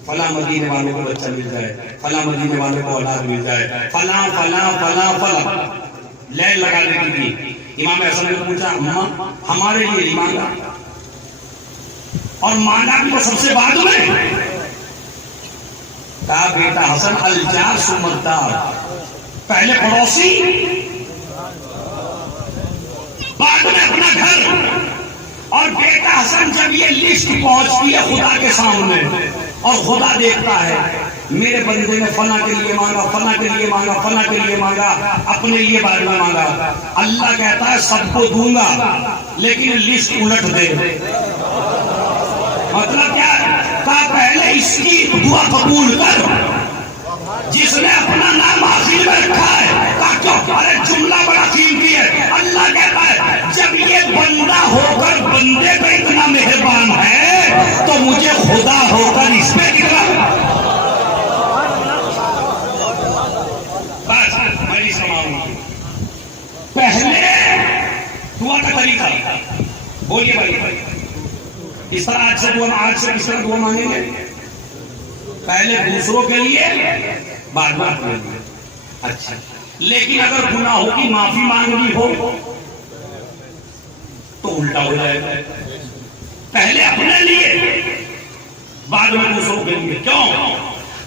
فلاں مدینے والوں کو بچہ مل جائے، فلاں مدینے والوں کو اولاد مل جائے، فلاں فلاں فلاں فلاں لائن لگا دیتی تھی. امام حسن نے پوچھا اماں ہمارے لیے نہیں مانگا، اور مانگا بھی تو سب سے بعد میں. کہا بیٹا حسن الجار ثم الدار، پہلے پڑوسی بعد میں اپنا گھر. اور بیٹا حسن جب یہ لسٹ پہنچتی ہے خدا کے سامنے اور خدا دیکھتا ہے میرے بندے نے فلاں کے لیے مانگا، فلاں کے لیے مانگا، فلاں کے لیے مانگا، اپنے لیے بعد میں مانگا. اللہ کہتا ہے سب کو دوں گا لیکن لسٹ الٹ دے. مطلب کیا؟ کہا پہلے اس کی دعا قبول کر جس نے اپنا نام آخر میں رکھا ہے. ارے جملہ بڑا قیمتی ہے. اللہ کہتا ہے جب یہ بندہ ہو کر بندے پہ اتنا مہربان ہے تو مجھے خدا ہو کر اس پہ کتنا. بس میں سماؤں. پہلے دعا کا طریقہ بولیے بھائی، اس طرح آج سے کس طرح دعا مانگیں گے؟ پہلے دوسروں کے لیے بعد میں اپنے لیے. اچھا، لیکن اگر گناہوں کی معافی مانگنی ہو تو الٹا ہو جائے گا، پہلے اپنے لیے بعد میں دوسروں کے لیے. کیوں؟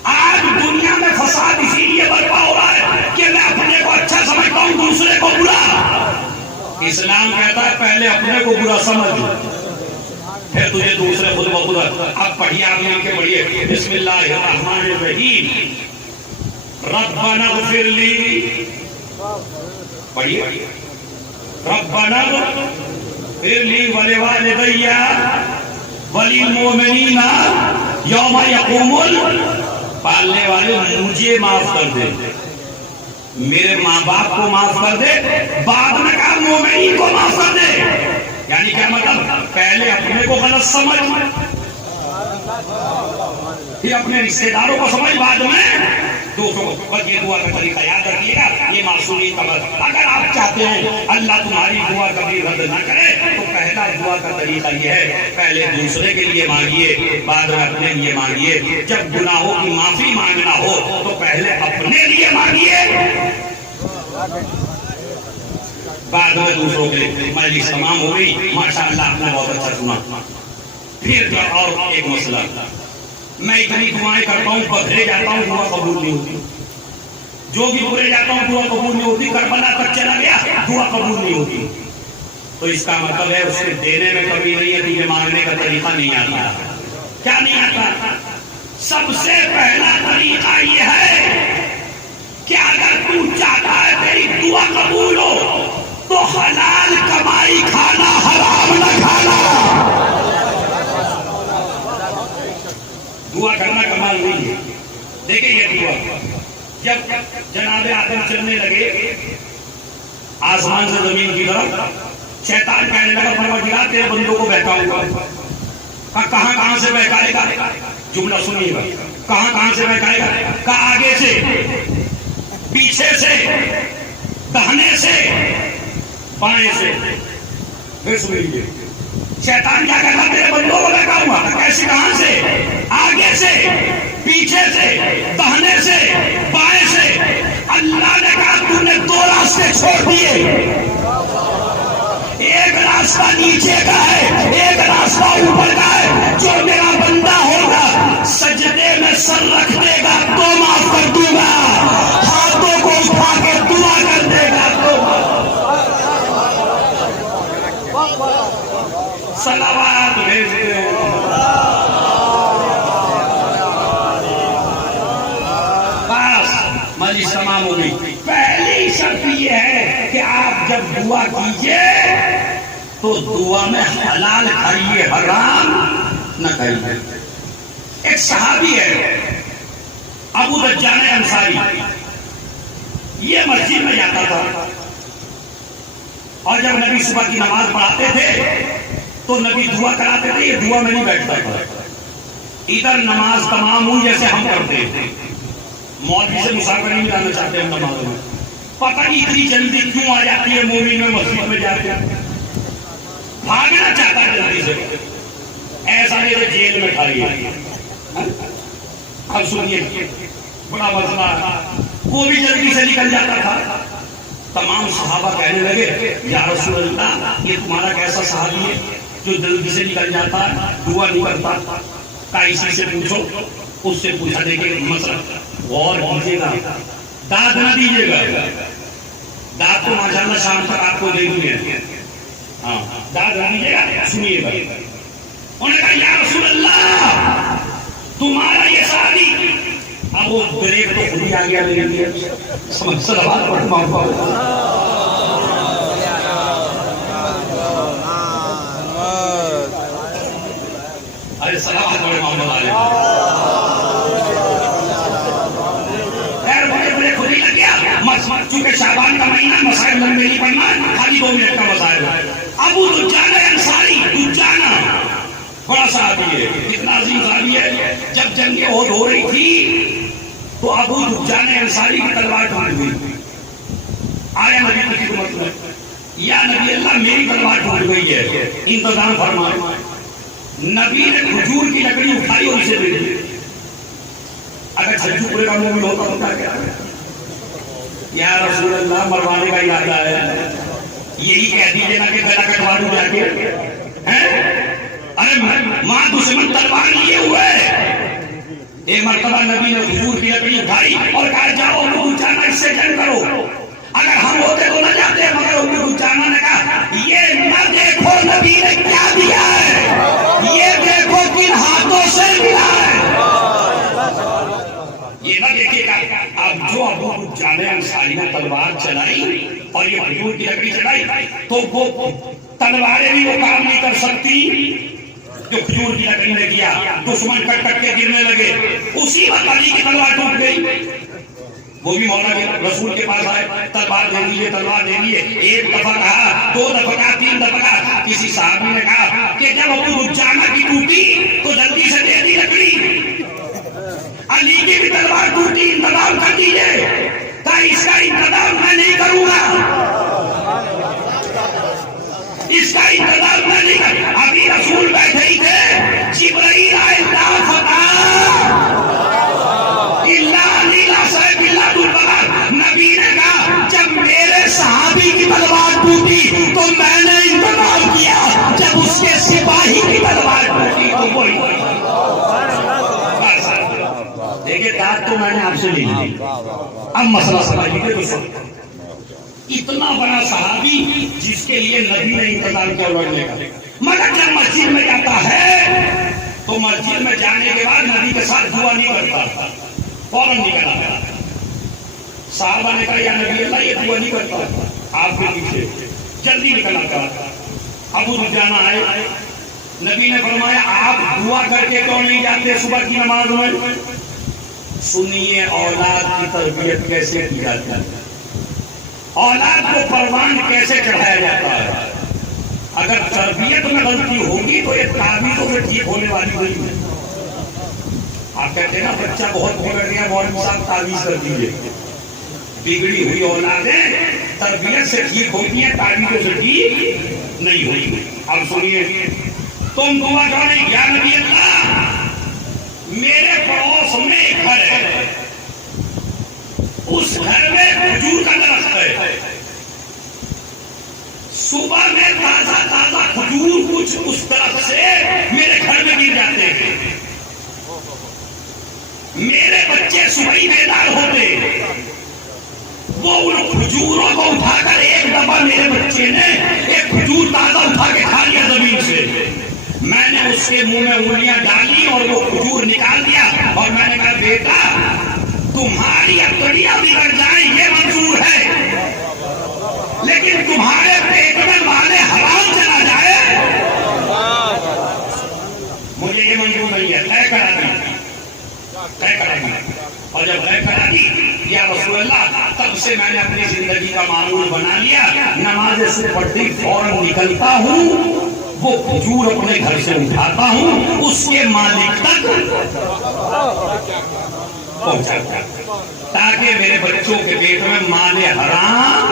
آج دنیا میں فساد اسی لیے برپا ہو رہا ہے کہ میں اپنے کو اچھا سمجھتا ہوں دوسرے کو برا. اسلام کہتا ہے پہلے اپنے کو برا سمجھ پھر تجھے دوسرے خود بخود. اب پڑھیے، آپ مل کے پڑھیے بسم اللہ الرحمن الرحیم. ربنا اغفر لی، پڑھیے ربنا اغفر لی ولوالدی وللمؤمنین یوم یقوم پالنے والے مجھے معاف کر دے، میرے ماں باپ کو معاف کر دے، بعد میں کہا مومنین کو معاف کر دے. یعنی کیا مطلب؟ پہلے اپنے کو غلط سمجھ، پھر اپنے رشتے داروں کو سمجھ، بعد میں دوسروں کو. بس یہ دعا کا طریقہ یاد رکھیے گا، یہ معصومیت کا مطلب. اگر آپ چاہتے ہیں اللہ تمہاری دعا کبھی رد نہ کرے تو پہلا دعا کا طریقہ یہ ہے، پہلے دوسرے کے لیے مانگیے، بعد میں اپنے لیے مانگیے. جب گناہوں کی معافی مانگنا ہو تو پہلے اپنے لیے مانگیے، بعد میں دوسروں کے لیے. مجلس تمام ہو گئی، ماشاءاللہ آپ نے بہت اچھا سنا. پھر اور ایک مسئلہ، میں اتنی دعائیں کرتا ہوں، پدھرے جاتا ہوں، دعا قبول نہیں ہوتی. جو بھی پورے جاتا ہوں دعا قبول نہیں ہوتی. کربلا تک چلا گیا، دعا قبول نہیں ہوتی. تو اس کا مطلب ہے اس کے دینے میں کمی نہیں ہے، تجھے مانگنے کا طریقہ نہیں آتا. کیا نہیں آتا؟ سب سے پہلا طریقہ یہ ہے کہ اگر تو چاہتا ہے تیری دعا قبول ہو تو حلال کمائی کھانا، حرام نہ کھانا. دعا کرنا کمال نہیں ہے. دیکھیں یہ دعا جب جناب آدم چلنے لگے آسمان سے زمین کی طرف، شیطان کہنے لگا پروردگار تیرے بندوں کو بہکاؤں گا. کہاں کہاں سے بہکائے گا؟ جملہ سنیے گا. کہاں کہاں سے بہکائے گا؟ کہا آگے سے، پیچھے سے، دہنے سے، بائیں سے. پھر سنیے شیطان کیا کہتا؟ تیرے بندوں کو بہکاؤں گا. کیسے؟ کہاں سے؟ آگے سے، پیچھے سے، دہنے سے، بائیں سے. اللہ نے کہا تو نے دو راستے چھوڑ دیے، ایک راستہ نیچے کا ہے، ایک راستہ اوپر کا ہے. جو میرا بندہ ہوگا سجدے میں سر رکھ دے گا تو معاف کر دوں گا، ہاتھوں کو اٹھا کے دعا کر دے گا تو. صلوات بھیجتے ہیں. بس مجلس تمام ہو گئی. پہلی شرط یہ ہے کہ آپ جب دعا کیجئے تو دعا میں حلال کھائیے، حرام نہ کھائیے. ایک صحابی ہے ابو دجان انصاری، یہ مسجد میں جاتا تھا اور جب نبی صبح کی نماز پڑھاتے تھے تو نبی دعا کراتے تھے، یہ دعا میں نہیں بیٹھتا تھا. ادھر نماز تمام ہوئی جیسے ہم کرتے ہیں، مولوی سے مسافر نہیں جانا چاہتے ہم نماز میں. پتہ نہیں اتنی جلدی کیوں آ جاتی ہے مومن میں مسجد میں جاتے ہیں، بھاگنا چاہتا ہے جلدی سے. ایسا نہیں کہ جیل میں کھائی ہے. اب سنیے بڑا مسئلہ، وہ بھی جلدی سے نکل جاتا تھا. تمام صحابہ کہنے لگے یا رسول اللہ یہ تمہارا کیسا صحابی ہے جو جلدی سے نکل جاتا ہے، دعا نہیں کرتا؟ کہا اسی سے پوچھو. اس سے پوچھا. دیکھیں مسئلہ غور کیجیے گا، داد نہ دیجیے گا. داد تو ماشاءاللہ شام تک آپ کو دے دوں گے. ہاں داد نہ دیجیے گا. سنیے گا. انہوں نے کہا یا رسول اللہ تمہارا یہ صحابی. اب وہ بریک تو خود ہی آ گیا میرے لیے. صلوات پڑھ محمد. ارے صلوات پڑھ محمد علیہ. خیر بڑے بڑے خود ہی لگ گیا. چونکہ شعبان کا مہینہ مسائل لمبے نہیں پڑھنا، خالی 2 منٹ کا مسائل ہے. ابو دجانہ انصاری، دجانہ بڑا صحابی ہے، کتنا عظیم صحابی ہے. جب جنگ احد ہو رہی تھی تو ابو دجانہ انصاری کی تلوار ٹوٹ گئی. آیا نبی کی خدمت میں، یا نبی اللہ میری تلوار ٹوٹ گئی ہے، انتظام فرمائے. نبی نے کھجور کی لکڑی اٹھائی اور اسے دے دی. اگر چھجو پورے کا مومن ہوتا تو کیا کہتا؟ یا رسول اللہ مروانے کا ارادہ ہے. یہی کہہ دیجیے نا کہ گلا کٹوا دوں جا کے. ارے ماں دشمن تلوار لیے ہوئے. ایک مرتبہ نبی نے کھجور کی لکڑی اٹھائی اور کہا جاؤ ابو دجانہ اس سے جنگ کرو. اگر ہم ہوتے تو نہ جاتے، مگر ابو دجانہ نے کہا یہ نہ دیکھو نبی نے کیا دیا ہے، یہ دیکھو کن ہاتھوں سے ملا ہے. یہ نہ دیکھیے گا. اب جو ابو دجانہ انصاری بھائی نے تلوار چلائی اور یہ کھجور کی لکڑی چلائی تو وہ تلواریں بھی وہ کام نہیں کر سکتی جو کھجور کی لکڑی نے کیا. دشمن کٹ کٹ کے گرنے لگے. اسی وقت علی کی تلوار ٹوٹ گئی. وہ بھی مولا رسول کے پاس آئے, تلوار دے دیجیے, تلوار دے دیجیے. ایک دفعہ کہا, دو دفعہ کہا, تین دفعہ کہا. کسی صحابی نے کہا کہ جب ابو دجانہ کی ٹوٹی تو جلدی سے دے دی لکڑی. علی کی بھی تلوار ٹوٹی, انتظام کر دیجیے. کہا اس کا انتظام میں نہیں کروں گا, اس کا انتظام میں نہیں کروں. ابھی رسول بیٹھے ہی تھے, جبرائیل آئے, لا فتح نبی نے کہا جب میرے صحابی کی تلوار ٹوٹی تو میں نے انتظام کیا, جب اس کے سپاہی کی تلوار ٹوٹی تو وہی. دیکھیں بات تو میں نے آپ سے لی, اب مسئلہ سمجھیے. اتنا بڑا صحابی جس کے لیے نبی نے انتظام کیا لڑنے کا, مگر جب مسجد میں جاتا ہے تو مسجد میں جانے کے بعد نبی کے ساتھ دعا نہیں کرتا, فوراً نکل آتا. صحابہ نے کہا یا نبی اللہ یہ دعا نہیں کرتا, آپ کے پیچھے جلدی نکل آتا. ابو دجانہ آئے, نبی نے فرمایا آپ دعا کر کے کیوں نہیں جاتے صبح کی نماز میں؟ سنیے اولاد کی تربیت کیسے کی جاتی ہے, اولاد کو پروان کیسے چڑھایا جاتا ہے. اگر تربیت میں غلطی ہوگی تو یہ تعویذوں میں ٹھیک ہونے والی نہیں ہے. آپ کہتے ہیں نا بچہ بہت بگڑ گیا, مولوی صاحب تعویذ کر دیجیے. بگڑی ہوئی اولادیں تربیت سے ٹھیک ہوتی ہیں, تعویذوں سے ٹھیک نہیں ہوئی. اب سنیے, تم دعا کیوں نہیں کیا نبی اللہ میرے پڑوس میں ایک گھر ہے, اس گھر میں کھجور کا درخت ہے, صبح میں تازہ تازہ کھجور کچھ اس طرف سے میرے گھر میں گر جاتے ہیں. میرے بچے صبح بیدار ہوتے, وہ ان کھجوروں کو اٹھا کر ایک دفعہ میرے بچے نے ایک کھجور تازہ اٹھا کے کھا لیا زمین سے. میں نے اس کے منہ میں انگلیاں ڈالی اور وہ کھجور نکال دیا اور میں نے کہا بیٹا تمہاری عقلیاں بگڑ جائیں یہ منظور ہے, لیکن تمہارے پیٹ میں مال حرام چلا جائے مجھے یہ منظور نہیں ہے. طے کرا دی, طے کرا دی. اور جب طے کرا دی یا رسول اللہ, تب سے میں نے اپنی زندگی کا معمول بنا لیا, نماز سے پڑھتی فوراً نکلتا ہوں, وہ کھجور اپنے گھر سے اٹھاتا ہوں, اس کے مالک تک پہنچاتا تاکہ میرے بچوں کے پیٹ میں مال حرام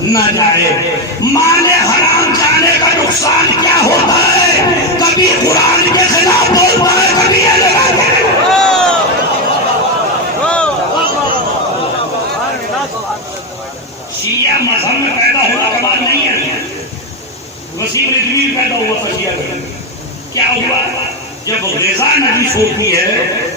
نہ جائے. مال حرام جانے کا نقصان کیا ہوتا ہے, کبھی قرآن کے خلاف بولتا ہے, کبھی یہ لگاتا ہے. شیعہ مذہب میں پیدا ہونا کمال نہیں ہے, وسیم رضوی پیدا ہوا تھا شیعہ میں. کیا ہوا, جب رضا نبی ہوتی ہے,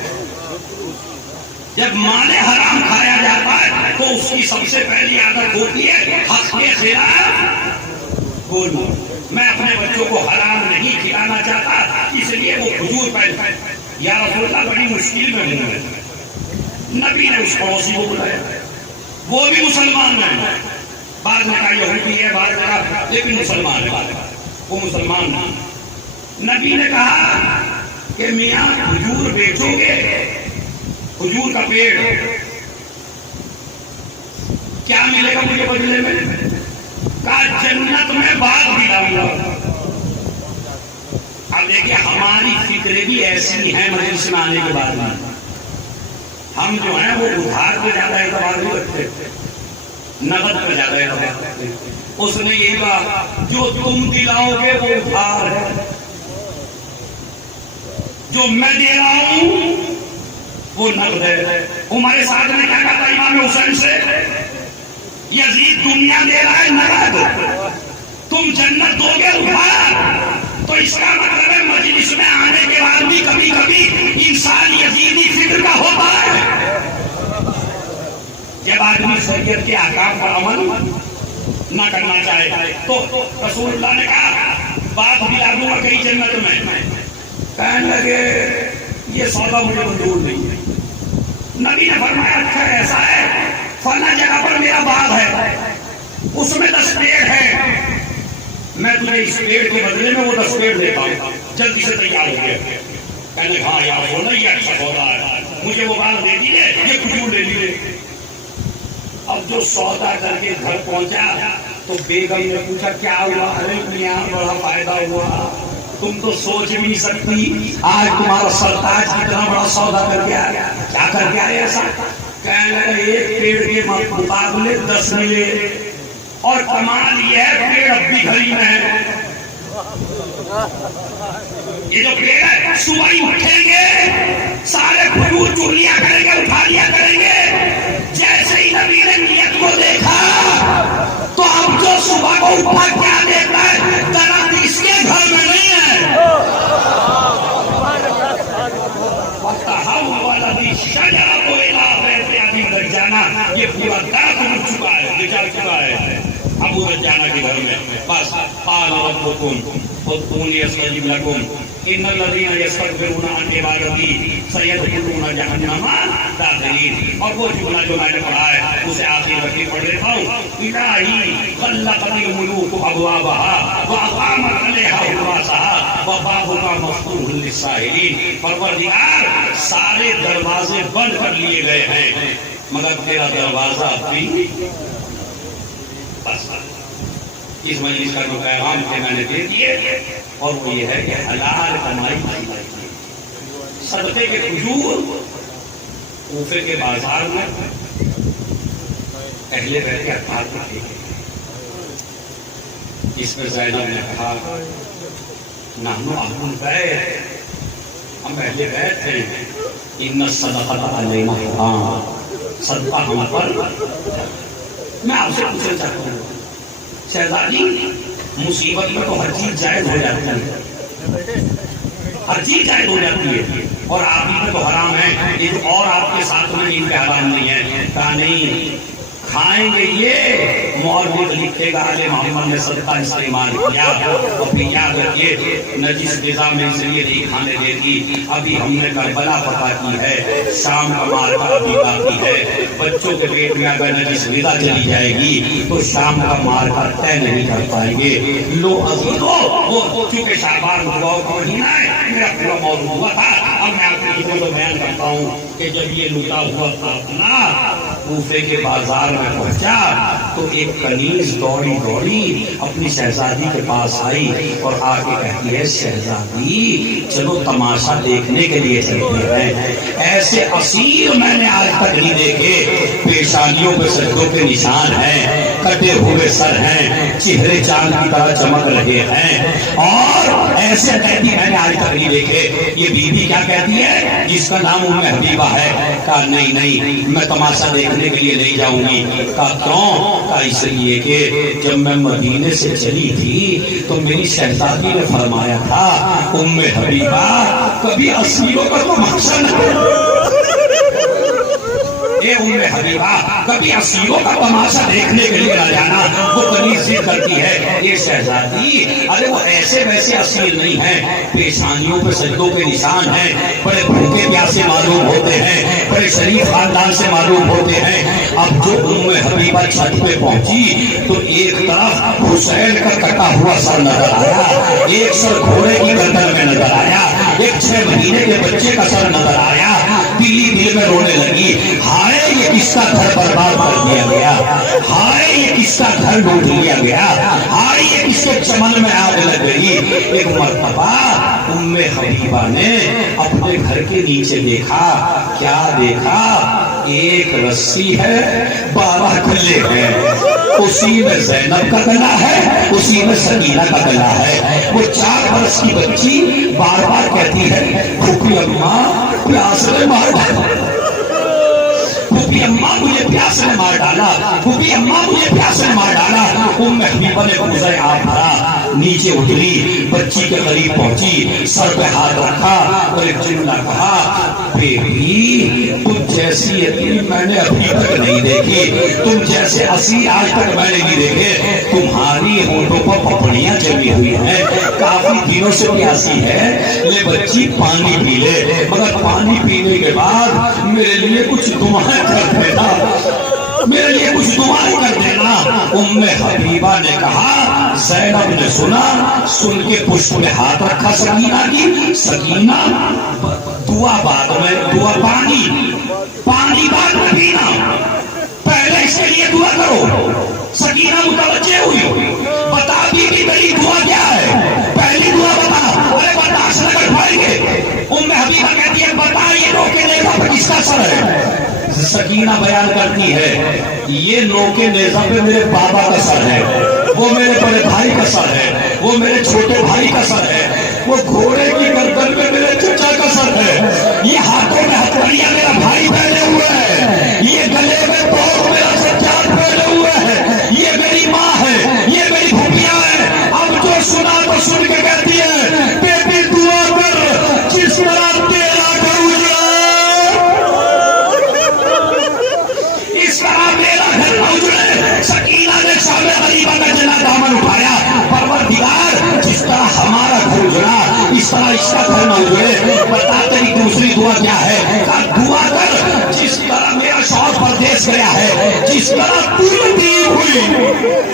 جب مال حرام کھایا جاتا ہے تو اس کی سب سے پہلی عادت ہوتی ہے حق کے خلاف بولنا. میں اپنے بچوں کو حرام نہیں کھلانا چاہتا, اس لیے وہ کھجور پیدا. یا رسول اللہ بڑی مشکل میں ہوں. نبی نے اس پڑوسی کو بلایا, وہ بھی مسلمان ہے, بعض نے کہا یہودی ہے, بعض نے کہا لیکن مسلمان ہے, وہ مسلمان ہے. نبی نے کہا کہ میاں کھجور بیچو گے, کھجور کا پیڑ کیا ملے گا مجھے بدلے میں؟ کہا جنت میں باغ دلاؤں گا. اب دیکھیے ہماری فکریں بھی ایسی ہیں مجلس میں آنے کے بعد میں, ہم جو ہیں وہ ادھار پہ زیادہ اعتبار نہیں رکھتے, نقد پہ زیادہ اعتبار رکھتے. اس نے یہ کہا جو تم دلاؤ گے وہ ادھار ہے, جو میں دے رہا ہوں وہ نقد ہے. ہمارے ساتھ میں کیا کہا امام حسین سے, یزید دنیا دے رہا ہے نقد, تم جنت دو گے ادھار. تو اس کا مطلب ہے مجلس میں آنے کے بعد بھی کبھی کبھی انسان یزیدی فکر کا ہوتا ہے. جب آدمی شریعت کے احکام پر عمل نہ کرنا چاہے تو رسول اللہ نے کہا بات دلا دوں گا کئی جنت میں. کہنے لگے یہ سودا مجھے منظور نہیں ہے. نبی نے فرمایا اچھا ایسا ہے, فلاں جگہ پر میرا باغ ہے، اس میں 10 پیڑ ہیں، میں تمہیں اس پیڑ کے بدلے میں وہ 10 پیڑ دیتا ہوں، جلدی سے تیار ہو گیا. کہنے ہاں یار وہ نہیں اچھا سودا ہے، مجھے وہ باغ دے دیجیے، یہ کھجور لے لیجیے. اب جو سودا کر کے گھر پہنچا تو بیگم نے پوچھا کیا ہوا؟ ارے میاں بڑا فائدہ ہوا، تم تو سوچ بھی نہیں سکتی، آج تمہارا سرتاج کتنا بڑا سودا کر کے آیا. کیا کر کے آیا ایسا؟ کہنے لگا ایک پیڑ کے مقابلے 10 ملے، اور کمال یہ ہے پیڑ اب بھی گھر ہی میں ہے. یہ جو پیڑ ہے صبح ہی اٹھیں گے، سارے کھجور چور لیا کریں گے، اٹھا لیا کریں گے. جیسے ہی نبی نے نیت کو دیکھا تو اب جو صبح کو اٹھا کیا دیکھتا ہے، درخت اس کے گھر میں نہیں ہے. یہ پورا درخت مل چکا ہے، بچار چکا ہے ابو رجانہ کے گھر میں. بس قال ربکم ادعونی استجب لکم ان الذین یستکبرون عن عبادتی سیدخلون جہنم داخرین. اور وہ جملہ جو میں نے پڑھا ہے اسے آخری وقت پڑھ لیتا ہوں. الہی غلقت الملوک ابوابها واقامت علیہا حراسها وبابها مفتوح للسائلین. پروردگار سارے دروازے بند کر لیے گئے ہیں مگر تیرا دروازہ بھی. بس اس مجلس کا جو پیغام تھے میں نے دے دیے، اور وہ یہ ہے کہ حلال کمائی صدقے کے کھجور کوفے کے بازار میں اہل بیت کے اطہار کو دیکھے. اس میں زینب نے کہا نحن اہل البیت، ہم اہل بیت ہیں. ان الصدقۃ علینا حرام، صدقہ ہم پر. میں آپ سے پوچھنا چاہتا ہوں شہزادی، مصیبت میں تو ہر چیز جائز ہو جاتی ہے، ہر چیز جائز ہو جاتی ہے، اور آپ میں تو حرام ہے. یہ جو اور آپ کے ساتھ میں ان کے حرام نہیں ہے. کہا نہیں، کھائیں گے یہ مولوی لکھے گا علیہ محمد نے صدقہ استعمال کیا. اور یاد رکھیے نجس غذا میں اس لیے نہیں کھانے دیتی. ابھی ہم نے کربلا فتح کی ہے، شام کا مارکا ابھی باقی ہے. بچوں کے پیٹ میں اگر نجس غذا چلی جائے گی تو شام کا مارکا طے نہیں کر پائیں گے. لو عزیزو، وہ چونکہ شعبان دعاؤں کا مہینہ ہے، میرا پورا موضوع ہوا تھا. اب میں آپ کو جو بیان کرتا ہوں کہ جب یہ لوٹا ہوا تھا اپنا کوفے کے بازار میں پہنچا تو ایک کنیز دوڑی اپنی شہزادی کے پاس آئی اور آ کے کہتی ہے شہزادی چلو تماشا دیکھنے کے لیے چلتے ہیں. ایسے اسیر میں نے آج تک نہیں دیکھے. پیشانیوں پہ سجدوں کے نشان ہیں، کٹے ہوئے سر ہیں، چہرے چاند کی طرح چمک رہے ہیں، اور ایسے قیدی میں نے آج تک نہیں دیکھے. یہ بیوی کیا کہتی ہے جس کا نام ام حبیبہ ہے؟ کہا نہیں میں تماشا دیکھنے کے لیے نہیں جاؤں گی. کہا کیوں؟ کہا اس لیے کہ جب میں مدینے سے چلی تھی تو میری شہزادی نے فرمایا تھا ام حبیبہ کبھی اسیروں کا تماشا نہ ام حبیبہ کبھی اسیروں کا تماشا دیکھنے کے لیے نہ جانا. وہ کنیز ضد کرتی ہے یہ شہزادی ارے وہ ایسے ویسے اسیر نہیں ہیں، پیشانیوں پہ سجدوں کے نشان ہیں، بڑے بھوکے پیاسے معلوم ہوتے ہیں، بڑے شریف خاندان سے معلوم ہوتے ہیں. اب جو ام حبیبہ چھت پہ پہنچی تو ایک طرف حسین کا کٹا ہوا سر نظر آیا، ایک سر گھوڑے کی گردن میں نظر آیا، ایک 6 مہینے کے بچے کا سر نظر آیا. دل میں رونے لگی، ہائے یہ کس کا گھر برباد کر دیا گیا، ہائے یہ کس کا گھر لوٹ لیا گیا، ہائے یہ کس کے چمن میں آگ لگ گئی. ایک مرتبہ ام حبیبہ نے اپنے گھر کے نیچے دیکھا. کیا دیکھا؟ ایک رسی ہے، 12 کلے ہیں، اسی میں زینب کا گلا ہے، اسی میں سکینہ کا گلا ہے. وہ 4 برس کی بچی بار بار کہتی ہے پھوپھی اماں پیاس نے مار ڈالا، پھوپھی اماں مجھے پیاس نے مار ڈالا، پھوپھی اماں مجھے پیاس نے مار ڈالا. ام حبیبہ نے گزر آپ بھرا، نیچے اتری، بچی کے قریب پہنچی، سر پہ ہاتھ رکھا اور ایک جملہ کہا بیٹی تم جیسی یتیم میں نے ابھی تک نہیں دیکھی، تم جیسے اسیر آج تک میں نے نہیں دیکھے. تمہاری ہونٹوں پر پپڑیاں جمی ہوئی ہیں، کافی دنوں سے پیاسی ہے، لے بچی پانی پی لے، مگر پانی پینے کے بعد میرے لیے کچھ دعائیں کر دینا. میرے لیے کچھ دعا کر دینا۔ ام حبیبہ نے کہا، زینب نے سنا، سن کے پشت میں ہاتھ رکھا سکینہ کی۔ سکینہ دعا بعد میں، دعا پانی بعد میں پینا، پہلے اس کے لیے دعا کرو۔ سکینہ متوجہ ہوئی، بتا بی بی میری دعا کیا ہے؟ پہلی دعا بتا۔ ارے برداشت نہ کر پائیں گے۔ ام حبیبہ کہتی ہے، بتا یہ نوکے نیزہ پر کس کا سر ہے؟ سکینہ بیان کرتی ہے، یہ نوکے نیزہ پہ میرے بابا کا سر ہے، وہ میرے بڑے بھائی کا سر ہے، وہ میرے چھوٹے بھائی کا سر ہے، وہ گھوڑے کی گردن میں میرے چچا کا سر ہے، یہ ہاتھوں میں ہتھوڑیاں میرا بھائی پہنے ہوئے ہے، یہ گلے میں توق میرا سجاد پہنے ہوئے ہے، یہ میری ماں ہے، یہ میری بھوپیاں ہے۔ اب جو سنا تو سن کے کہتی ہے، بیٹی دعا کر جس طرح تیرا گھر اجڑا اس طرح میرا گھر اجڑے۔ سکینہ نے شام غریبہ کا جنا دامن اٹھایا، پروردگار جس طرح ہمارا گھر اجڑا اس طرح اس کا گھر نہ اجڑے۔ بتا تیری دوسری دعا کیا ہے؟ دعا کر جس طرح میرا شوہر پردیس گیا ہے، جس طرح تو یتیم ہوئی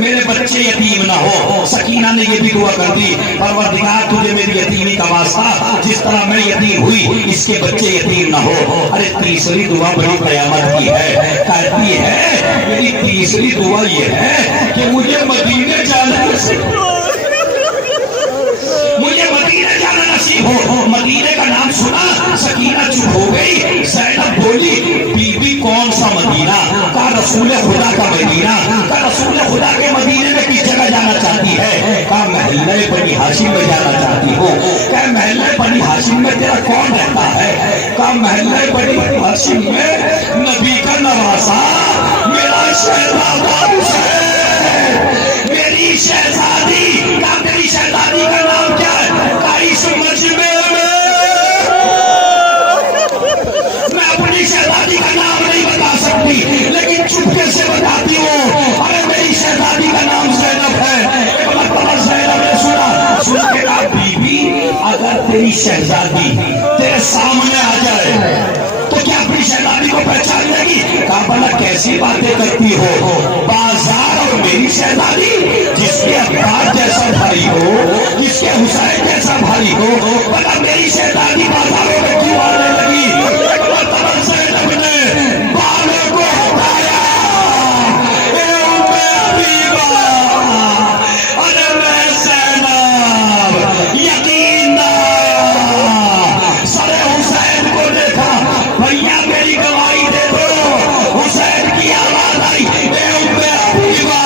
میرے بچے یتیم نہ ہو۔ سکینہ نے یہ بھی دعا کر دی، پروردگار تجھے میری یتیمی کا واسطہ، جس طرح میں یتیم ہوئی اس کے بچے یتیم نہ ہو۔ ارے تیسری دعا بڑی قیامت کی ہے، کہتی ہے میری تیسری دعا یہ ہے کہ مجھے مدینے جانا نصیب ہو، مجھے مدینے جانا نصیب ہو۔ مدینے کا نام سنا، سکینہ چپ ہو گئی۔ زینب بولی، بی بی کون سا مدینہ؟ کہا رسول خدا کا مدینہ۔ کہا رسول خدا کے مدینے میں کس جگہ جانا چاہتی ہے؟ کہا محلہ بنی ہاشم میں جانا چاہتی ہو۔ کہا محلہ بنی ہاشم میں تیرا کون رہتا ہے؟ کہا محلہ بنی ہاشم میں نبی کا نواسا میرا شہزادہ حسین، میری شہزادی۔ کہا تیری شہزادی کا نام کیا ہے؟ کہا اس مجمع میں اپنی شہزادی کا نام نہیں بتا سکتی، لیکن چپکے سے بتاتی ہوں، ارے میری شہزادی کا نام زینب ہے۔ ایک مرتبہ زینب نے سن کے کہا، بی بی اگر تیری شہزادی تیرے سامنے آ جائے تو کیا اپنی شہزادی کو پہچان لے گی؟ کہا بھلا کیسی باتیں کرتی ہو؟ بازار اور میری شہزادی، جس کے عباس جیسا بھائی ہو، جس کے حسین جیسا بھائی ہو، بھلا میری شہزادی بازاروں میں کیوں آنے لگی؟ ایک مرتبہ زینب نے بالوں کو ہٹایا، اے ام حبیبہ، ارے میں زینب یقین نہ سر حسین کو دیکھا، بھیا میری گواہی دے دو۔ حسین کی آواز آئی، اے ام حبیبہ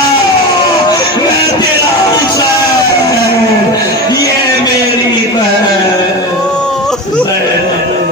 میں تیرا حسین، یہ میری بہن زینب۔